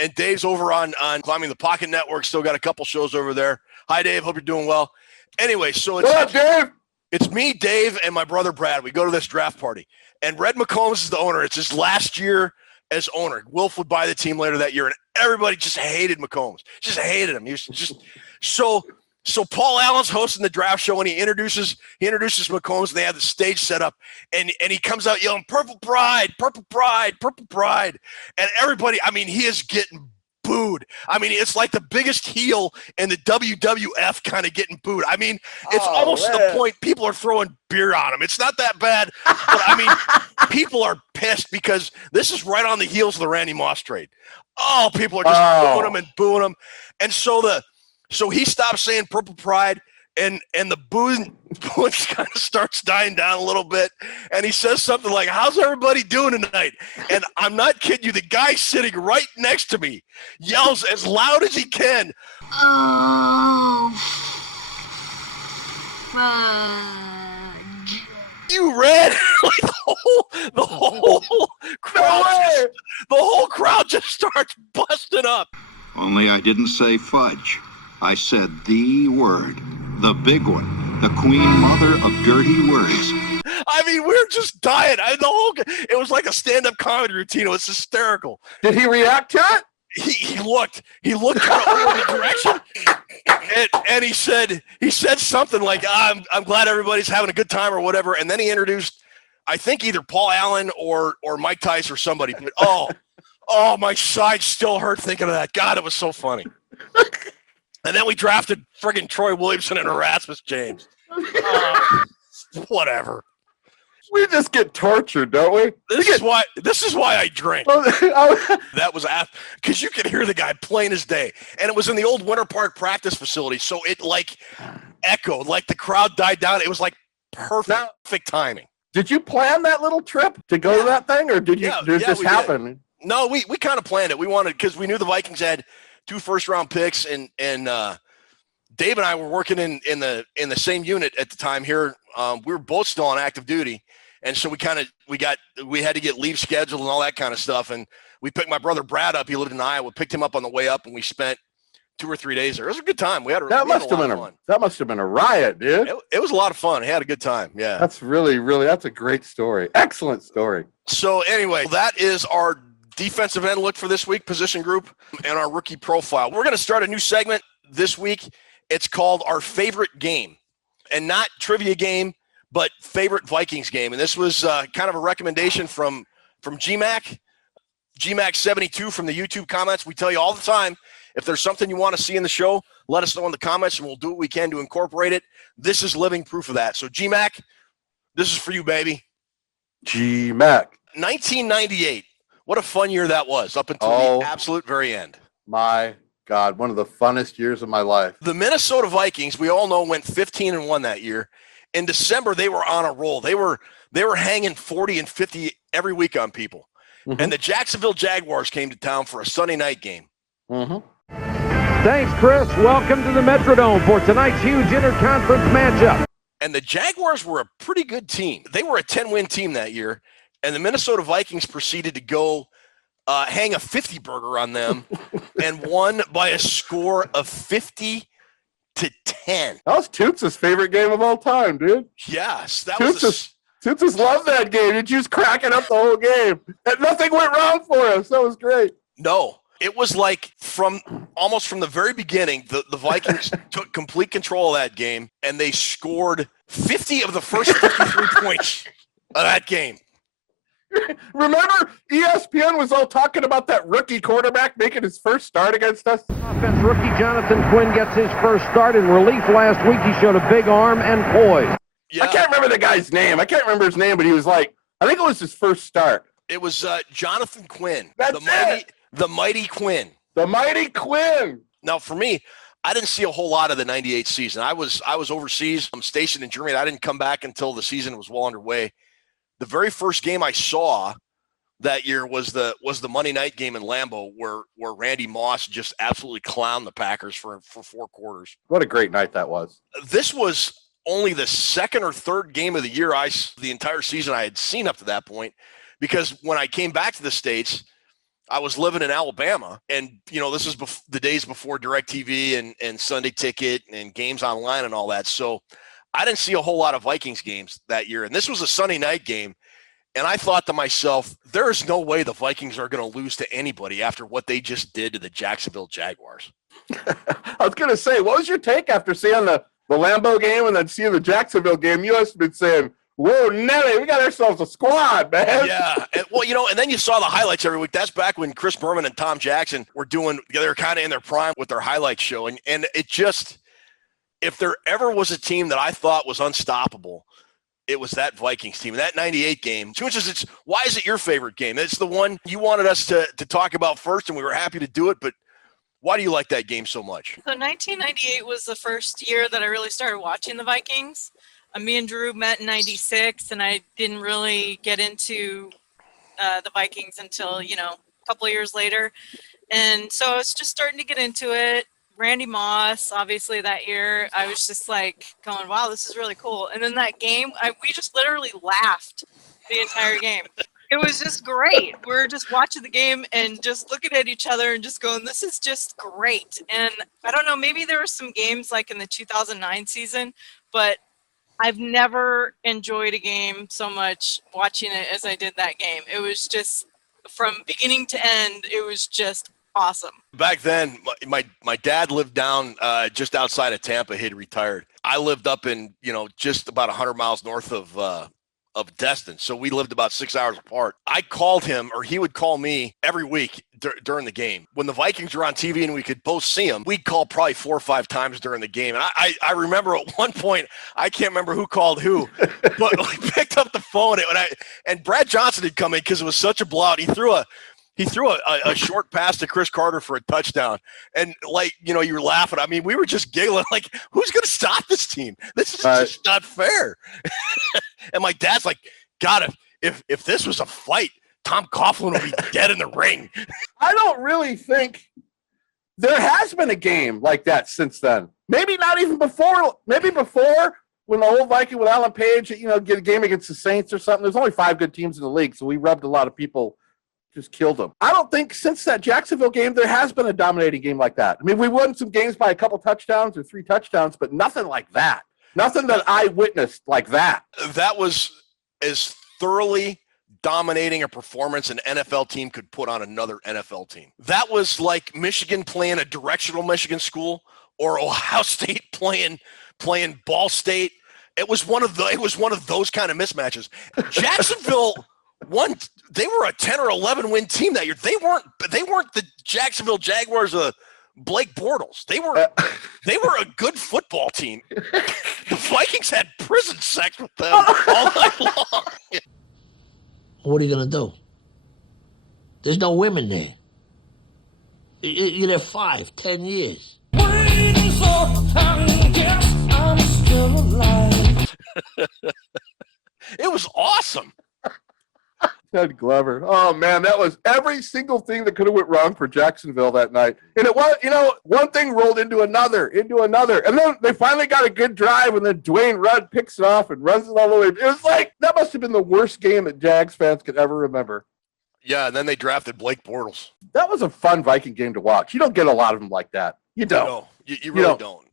And Dave's over on Climbing the Pocket Network. Still got a couple shows over there. Hi, Dave. Hope you're doing well. Anyway, so What up, Dave? It's me, Dave, and my brother Brad. We go to this draft party. And Red McCombs is the owner. It's his last year as owner. Wolf would buy the team later that year, and everybody just hated McCombs. Just hated him. He was just so Paul Allen's hosting the draft show, and he introduces McCombs, and they have the stage set up, and he comes out yelling, "Purple Pride, Purple Pride, Purple Pride," and everybody, I mean, he is getting booed. I mean, it's like the biggest heel in the WWF kind of getting booed. I mean, it's almost to the point people are throwing beer on him. It's not that bad, but I mean, people are pissed because this is right on the heels of the Randy Moss trade. Oh, people are just booing him and booing him, and so he stops saying Purple Pride, and the booing kind of starts dying down a little bit, and he says something like, "How's everybody doing tonight?" And I'm not kidding you, the guy sitting right next to me yells as loud as he can, "You Red!" Like the whole crowd just starts busting up. Only I didn't say fudge. I said the word, the big one, the queen mother of dirty words. I mean, we're just dying. It was like a stand-up comedy routine. It was hysterical. Did he react to it? He looked kind of over the direction, and he said something like, I'm glad everybody's having a good time or whatever. And then he introduced, I think, either Paul Allen or Mike Tice or somebody. But oh, my side still hurt thinking of that. God, it was so funny. And then we drafted friggin' Troy Williamson and Erasmus James. Whatever. We just get tortured, don't we? This is why I drink. That was because you could hear the guy plain as day, and it was in the old Winter Park practice facility, so it like echoed, like the crowd died down. It was like perfect timing. Did you plan that little trip to go to that thing, or did it just happen? No, we kind of planned it. We wanted because we knew the Vikings had 2 first-round picks, and Dave and I were working in the same unit at the time here. We were both still on active duty, and so we had to get leave scheduled and all that kind of stuff. And we picked my brother Brad up. He lived in Iowa. Picked him up on the way up, and we spent 2 or 3 days there. It was a good time. That must have been a riot, dude. It was a lot of fun. We had a good time. Yeah, that's that's a great story. Excellent story. So anyway, that is our defensive end look for this week, position group, and our rookie profile. We're going to start a new segment this week. It's called Our Favorite Game, and not trivia game, but favorite Vikings game. And this was kind of a recommendation from GMAC 72 from the YouTube comments. We tell you all the time, if there's something you want to see in the show, let us know in the comments, and we'll do what we can to incorporate it. This is living proof of that. So GMAC, this is for you, baby. GMAC. 1998. What a fun year that was, up until the absolute very end. My God, one of the funnest years of my life. The Minnesota Vikings, we all know, went 15-1 that year, In December, they were on a roll. They were hanging 40 and 50 every week on people. Mm-hmm. And the Jacksonville Jaguars came to town for a Sunday night game. Mm-hmm. Thanks, Chris. Welcome to the Metrodome for tonight's huge interconference matchup. And the Jaguars were a pretty good team. They were a 10-win team that year, and the Minnesota Vikings proceeded to go hang a 50 burger on them and won by a score of 50-10. That was Toots' favorite game of all time, dude. Yes, that Toots loved that game. He was cracking up the whole game, and nothing went wrong for us. That was great. No. It was like almost from the very beginning, the Vikings took complete control of that game, and they scored 50 of the first 53 points of that game. Remember, ESPN was all talking about that rookie quarterback making his first start against us? Offense rookie Jonathan Quinn gets his first start in relief last week. He showed a big arm and poise. Yeah. I can't remember the guy's name. I can't remember his name, but he was like, I think it was his first start. It was Jonathan Quinn. That's The mighty Quinn. The mighty Quinn. Now, for me, I didn't see a whole lot of the 98 season. I was overseas. I'm stationed in Germany. I didn't come back until the season was well underway. The very first game I saw that year was the Monday night game in Lambeau where Randy Moss just absolutely clowned the Packers for 4 quarters. What a great night that was. This was only the second or third game of the year the entire season I had seen up to that point, because when I came back to the States, I was living in Alabama, and, this is the days before DirecTV and Sunday Ticket and games online and all that. So I didn't see a whole lot of Vikings games that year. And this was a Sunday night game. And I thought to myself, there is no way the Vikings are going to lose to anybody after what they just did to the Jacksonville Jaguars. I was going to say, what was your take after seeing the Lambeau game and then seeing the Jacksonville game? You must have been saying, whoa, Nelly, we got ourselves a squad, man. Yeah. And, and then you saw the highlights every week. That's back when Chris Berman and Tom Jackson were they were kind of in their prime with their highlights show. And it just, if there ever was a team that I thought was unstoppable, it was that Vikings team. That 98 game. Why is it your favorite game? It's the one you wanted us to talk about first, and we were happy to do it. But why do you like that game so much? So 1998 was the first year that I really started watching the Vikings. Me and Drew met in 96, and I didn't really get into the Vikings until, a couple of years later. And so I was just starting to get into it. Randy Moss, obviously, that year, I was just like going, wow, this is really cool. And then that game, we just literally laughed the entire game. It was just great. We were just watching the game and just looking at each other and just going, this is just great. And I don't know, maybe there were some games like in the 2009 season, but I've never enjoyed a game so much watching it as I did that game. It was just, from beginning to end, it was just awesome. Back then, my dad lived down just outside of Tampa. He'd retired. I lived up in, just about 100 miles north of Destin. So we lived about 6 hours apart. I called him, or he would call me every week during the game. When the Vikings were on TV and we could both see them, we'd call probably 4 or 5 times during the game. And I remember at one point, I can't remember who called who, but I picked up the phone and Brad Johnson had come in because it was such a blowout. He threw a short pass to Chris Carter for a touchdown. And you were laughing. I mean, we were just giggling like, who's going to stop this team? This is just not fair. And my dad's like, God, if this was a fight, Tom Coughlin would be dead in the ring. I don't really think there has been a game like that since then. Maybe not even before. Maybe before, when the old Viking with Alan Page, get a game against the Saints or something. There's only 5 good teams in the league, so we rubbed a lot of people, just killed them. I don't think since that Jacksonville game there has been a dominating game like that. I mean, we won some games by a couple touchdowns or 3 touchdowns, but nothing like that. Nothing that I witnessed like that. That was as thoroughly dominating a performance an NFL team could put on another NFL team. That was like Michigan playing a directional Michigan school, or Ohio State playing Ball State. It was one of those kind of mismatches. Jacksonville they were a 10 or 11 win team that year. They weren't the Jacksonville Jaguars of Blake Bortles. They were a good football team. The Vikings had prison sex with them all night long. What are you going to do? There's no women there. You're there 5, 10 years. Waiting for, I guess I'm still alive. Ted Glover. Oh man, that was every single thing that could have went wrong for Jacksonville that night. And it was, one thing rolled into another. And then they finally got a good drive, and then Dwayne Rudd picks it off and runs it all the way. It was like, that must have been the worst game that Jags fans could ever remember. Yeah, and then they drafted Blake Bortles. That was a fun Viking game to watch. You don't get a lot of them like that. You don't. No, you really don't.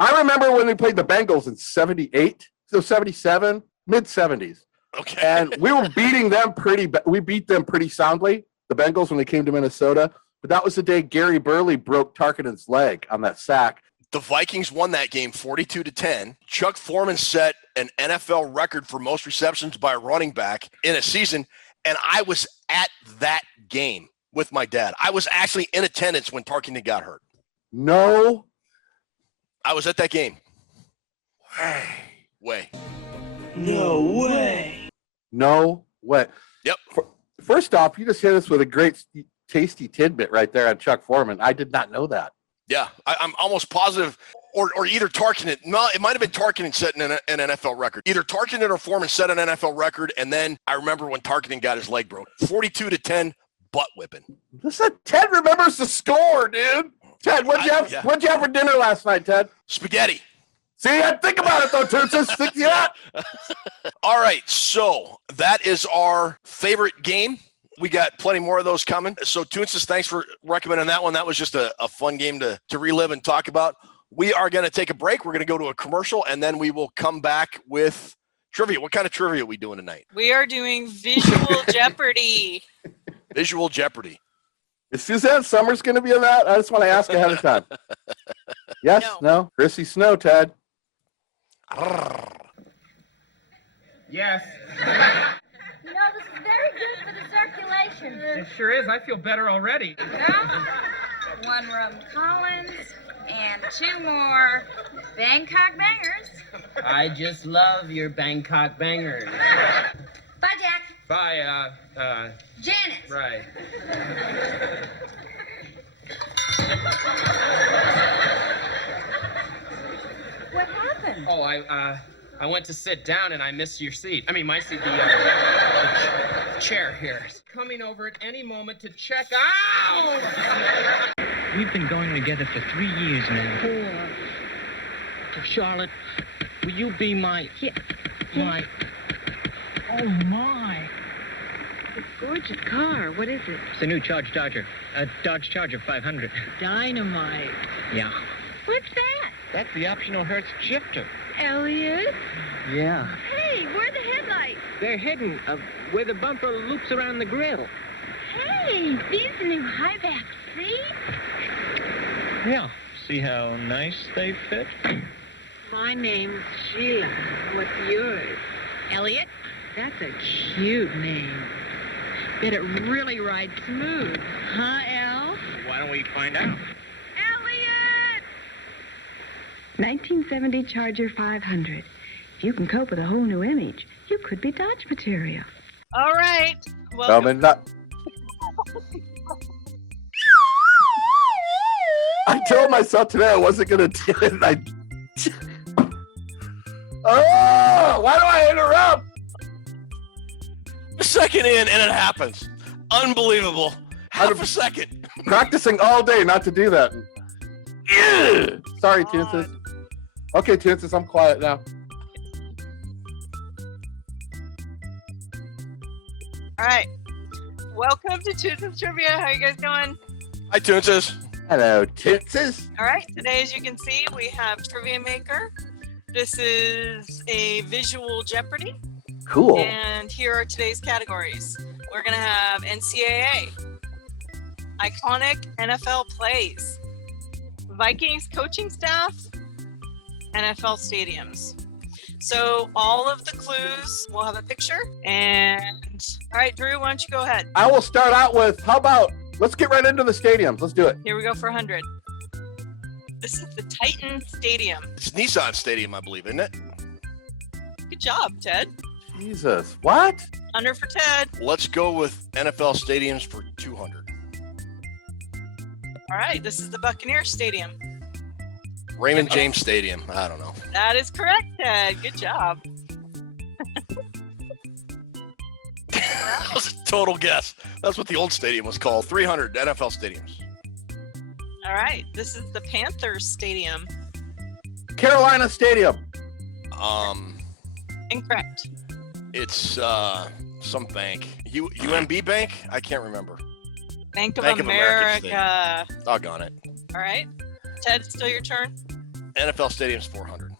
I remember when they played the Bengals in 78, so 77, mid-70s. Okay. And we were beating them we beat them pretty soundly, the Bengals, when they came to Minnesota. But that was the day Gary Burley broke Tarkenton's leg on that sack. The Vikings won that game 42-10. Chuck Foreman set an NFL record for most receptions by a running back in a season, and I was at that game with my dad. I was actually in attendance when Tarkenton got hurt. No. I was at that game. Way. No way. Yep. First off, you just hit us with a great tasty tidbit right there on Chuck Foreman. I did not know that. Yeah, I'm almost positive, or either Tarkenton. No, it might have been Tarkenton setting an NFL record. Either Tarkenton or Foreman set an NFL record, and then I remember when Tarkenton got his leg broke. 42-10, butt whipping. Listen, Ted remembers the score, dude. Ted, what'd you have for dinner last night, Ted? Spaghetti. See, think about it though, Tootsis. Yeah. All right, so that is our favorite game. We got plenty more of those coming. So Tootsis, thanks for recommending that one. That was just a fun game to relive and talk about. We are going to take a break. We're going to go to a commercial, and then we will come back with trivia. What kind of trivia are we doing tonight? We are doing visual Jeopardy. Visual Jeopardy. Is Suzanne Summers going to be in that? I just want to ask ahead of time. Yes? No? Chrissy Snow, Ted. Yes. You know, this is very good for the circulation. It sure is. I feel better already. Well, 1 rum Collins and 2 more Bangkok Bangers. I just love your Bangkok bangers. Bye, Jack. Bye, Janet. Right. What happened? Oh, I went to sit down and I missed your seat. I mean, my seat, the chair here. Coming over at any moment to check out. We've been going together for 3 years now. 4. Charlotte, will you be my... My... Oh, my. It's a gorgeous car. What is it? It's a new Dodge Charger. A Dodge Charger 500. Dynamite. Yeah. What's that? That's the optional Hertz shifter. Elliot? Yeah. Hey, where are the headlights? They're hidden where the bumper loops around the grill. Hey, these are new high-back seats? Yeah. See how nice they fit? My name's Sheila. What's yours? Elliot? That's a cute name. Bet it really rides smooth. Huh, El? Why don't we find out? 1970 Charger 500. If you can cope with a whole new image, you could be Dodge material. All right. Welcome. I told myself today I wasn't going to do it. Oh, why do I interrupt? A second in, and it happens. Unbelievable. Half a second. Practicing all day not to do that. Sorry, Tootsis. Okay, Tootsis, I'm quiet now. All right. Welcome to Tootsis Trivia. How you guys doing? Hi, Tootsis. Hello, Tootsis. All right. Today, as you can see, we have Trivia Maker. This is a visual Jeopardy. Cool. And here are today's categories. We're going to have NCAA, iconic NFL plays, Vikings coaching staff, NFL stadiums. So all of the clues will have a picture. And all right, Drew, why don't you go ahead? I will start out with, how about, let's get right into the stadiums. Let's do it. Here we go for 100. This is the Titan Stadium. It's Nissan Stadium, I believe, isn't it? Good job, Ted. Jesus, what? Under for Ted. Let's go with NFL stadiums for 200. All right, this is the Buccaneer Stadium. Raymond James Stadium. I don't know. That is correct, Ted. Good job. That was a total guess. That's what the old stadium was called. 300 NFL stadiums. All right. This is the Panthers Stadium. Carolina Stadium. Incorrect. It's some bank. UMB Bank? I can't remember. Bank of America America. Doggone it. All right. Ted, still your turn. NFL stadium's 400.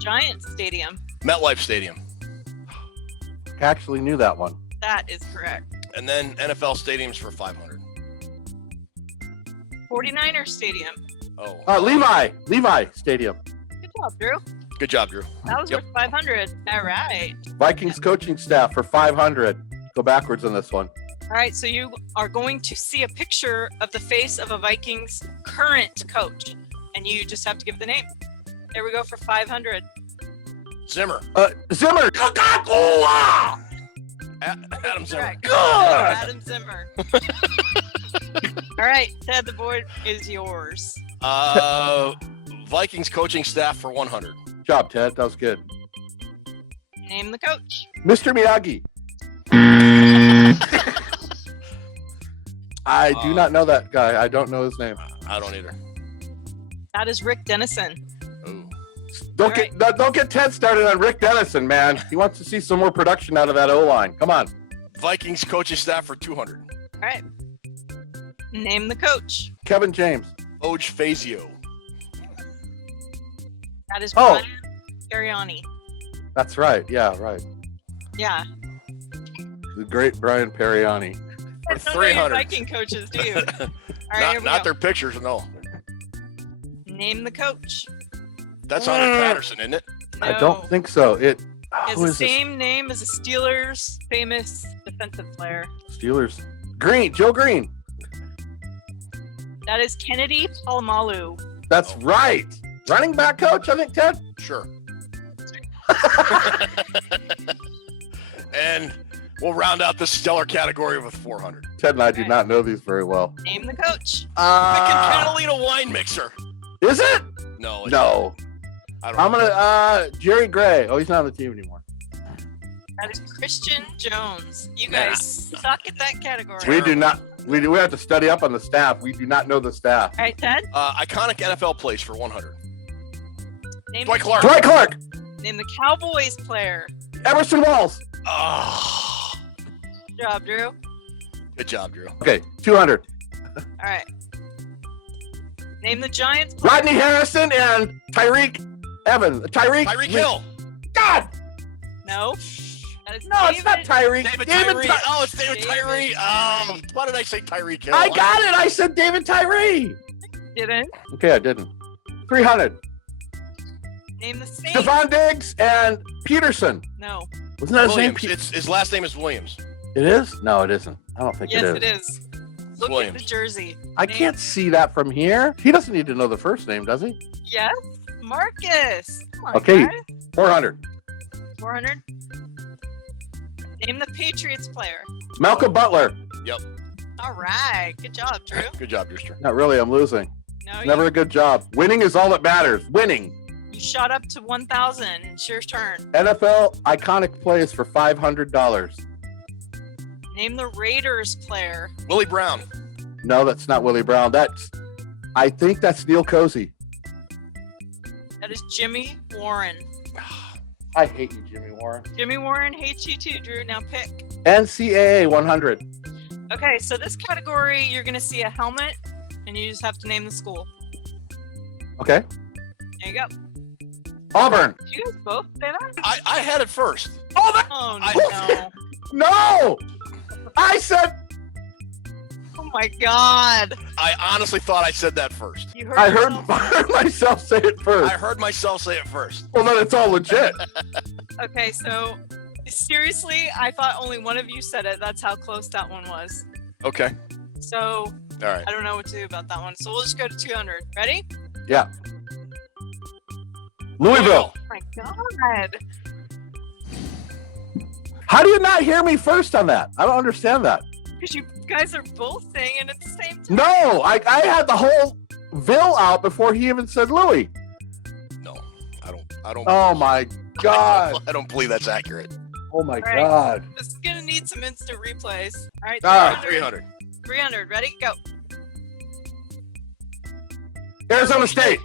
Giants Stadium. MetLife Stadium. I actually knew that one. That is correct. And then NFL stadiums for 500. 49ers Stadium. Levi Stadium. Good job, Drew. Good job, Drew. That was worth 500. All right. Vikings coaching staff for 500. Go backwards on this one. All right, so you are going to see a picture of the face of a Vikings current coach, and you just have to give the name. There we go for 500. Zimmer. Zimmer. Coca-Cola. Adam Zimmer. Good. Adam Zimmer. All right, Ted, the board is yours. Vikings coaching staff for 100. Good job, Ted. That was good. Name the coach. Mr. Miyagi. I do not know that guy. I don't know his name. I don't either. That is Rick Dennison. Don't get Ted started on Rick Dennison, man. He wants to see some more production out of that O-line. Come on. Vikings coaching staff for 200. All right. Name the coach. Kevin James. Oj Fazio. That is Brian Ariani. That's right. Yeah, right. Yeah. The great Brian Periani. For Don't know your 300. Viking coaches, do you? All right, here we not go. their pictures, no. Name the coach. That's Hunter Patterson, isn't it? I don't think so. It Has who the is this? same name as a Steelers famous defensive player. Steelers. Green. Joe Green. That is Kennedy Palomalu. That's right. Running back coach, I think, Ted. Sure. And we'll round out this stellar category with 400. Ted and I do not know these very well. Name the coach. Freaking Catalina wine mixer. Is it? No. No. I don't I'm know. gonna Jerry Gray. Oh, he's not on the team anymore. That is Christian Jones. You guys suck at that category. We do not. We have to study up on the staff. We do not know the staff. All right, Ted. Iconic NFL plays for 100. Name Dwight the, Clark. Dwight Clark. Name the Cowboys player. Emerson Walls. Oh. Good job, Drew. Good job, Drew. Okay, 200. All right. Name the Giants player. Rodney Harrison and Tyreek Evans. Tyreek Hill. God. No. That is No, it's not Tyreek. David Tyree. It's David Tyree. Why did I say Tyreek Hill? I got it. I said David Tyree. Didn't. Okay, I didn't. 300. Name the Saints. Stephon Diggs and Peterson. No. Wasn't that his name? Williams. His last name is Williams. It is? No, it isn't. I don't think Yes, it it is. Look Williams. at the jersey. I can't see that from here. He doesn't need to know the first name, does he? Yes, Marcus. Come on, Okay, guys. 400. 400. Name the Patriots player. Malcolm Butler. Yep. All right. Good job, Drew. Good job, Drewster. Not really. I'm losing. No, Never a good job. Winning is all that matters. Winning. you shot up to 1,000. It's your turn. NFL iconic plays for $500. Name the Raiders player. Willie Brown. No, that's not Willie Brown. I think that's Neil Cozy. That is Jimmy Warren. I hate you, Jimmy Warren. Jimmy Warren hates you too, Drew. Now pick. NCAA 100. Okay, so this category, you're going to see a helmet, and you just have to name the school. Okay. There you go. Auburn. Did you guys both say that? I had it first. Oh, no. No! I said... Oh, my God. I honestly thought I said that first. You heard I yourself? heard myself say it first. I heard myself say it first. Well, then it's all legit. Okay, so seriously, I thought only one of you said it. That's how close that one was. Okay. So All right. I don't know what to do about that one. So we'll just go to 200. Ready? Yeah. Louisville. Oh my God. How do you not hear me first on that? I don't understand that. Because you guys are both saying it at the same time. No, I had the whole Ville out before he even said Louis. No, I don't. Oh my God. I don't believe that's accurate. Oh my All right. God. This is gonna need some instant replays. All right. 300. 300. Ready? Go. Arizona State.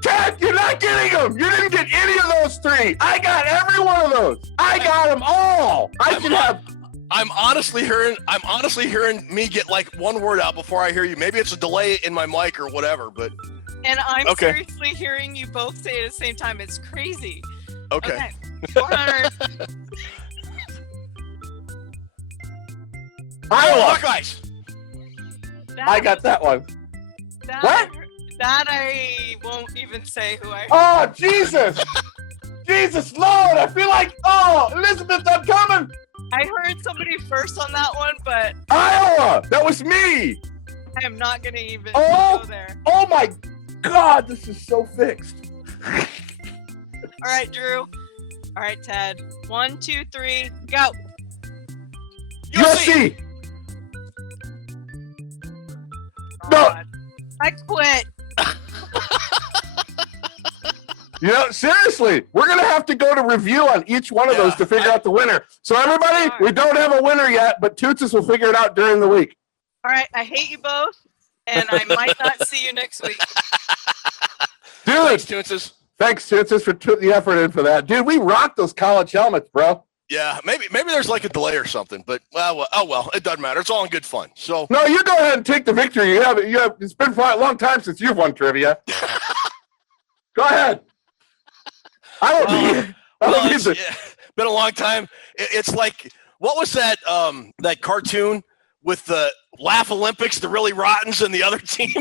Ted, you're not getting them. You didn't get any of those three. I got every one of those. I got them all. I'm honestly hearing me get like one word out before I hear you. Maybe it's a delay in my mic or whatever, but. And I'm Okay. seriously hearing you both say it at the same time. It's crazy. Okay. 400. Iowa. Hawkeyes. I got that one. What? That I won't even say who I heard. Oh, Jesus. Jesus, Lord. I feel like, Elizabeth, I'm coming. I heard somebody first on that one, but Iowa. That was me. I am not going to even go there. Oh, my God. This is so fixed. All right, Drew. All right, Ted. 1, 2, 3, go. USC. No. I quit. You know, seriously, we're going to have to go to review on each one of those to figure out the winner. So, everybody, we don't have a winner yet, but Tootsis will figure it out during the week. All right, I hate you both, and I might not see you next week. Dude. Thanks, Tootsis. Thanks, Tootsis, for putting the effort in for that. Dude, we rocked those college helmets, bro. Yeah, maybe there's like a delay or something, but well, it doesn't matter. It's all in good fun. So No, you go ahead and take the victory. You have. It's been a long time since you've won trivia. Go ahead. It's been a long time. It's like, what was that that cartoon with the Laugh Olympics, the really rottens, and the other team?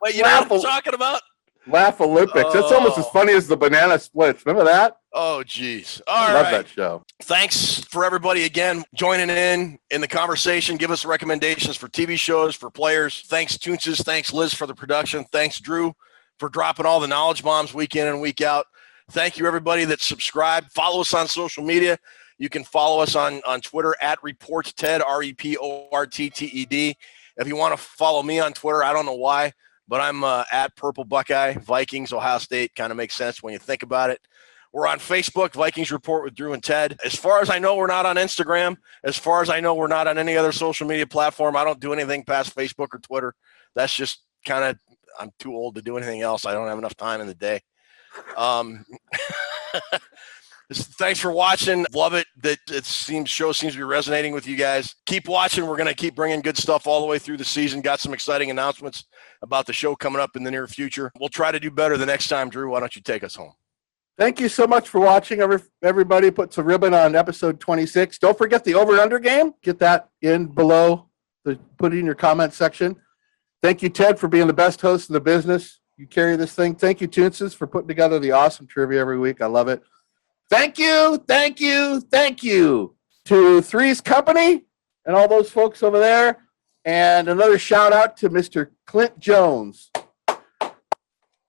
Wait, you know what I'm talking about? Laugh Olympics. That's almost as funny as the banana splits. Remember that? Oh, geez. All Love right. that show. Thanks for everybody again joining in the conversation. Give us recommendations for TV shows, for players. Thanks, Toonses. Thanks, Liz, for the production. Thanks, Drew, for dropping all the knowledge bombs week in and week out. Thank you, everybody that subscribed. Follow us on social media. You can follow us on Twitter at ReportTed, ReportTed. If you want to follow me on Twitter, I don't know why, but I'm at Purple Buckeye. Vikings, Ohio State kind of makes sense when you think about it. We're on Facebook, Vikings Report with Drew and Ted. As far as I know, we're not on Instagram. As far as I know, we're not on any other social media platform. I don't do anything past Facebook or Twitter. That's just kind of, I'm too old to do anything else. I don't have enough time in the day. Thanks for watching. Love it that show seems to be resonating with you guys. Keep watching. We're going to keep bringing good stuff all the way through the season. Got some exciting announcements about the show coming up in the near future. We'll try to do better the next time. Drew, why don't you take us home? Thank you so much for watching. Everybody puts a ribbon on episode 26. Don't forget the over-under game. Get that in below. Put it in your comment section. Thank you, Ted, for being the best host in the business. You carry this thing. Thank you, Toonses, for putting together the awesome trivia every week. I love it. Thank you to Three's Company and all those folks over there. And another shout out to Mr. Clint Jones.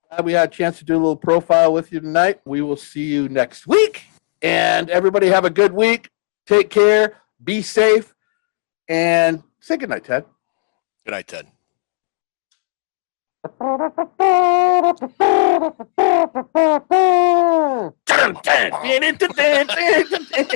Glad we had a chance to do a little profile with you tonight. We will see you next week. And everybody have a good week. Take care. Be safe. And say good night, Ted. Good night, Ted. Dun, dun, dun, dun, dun, dun, dun.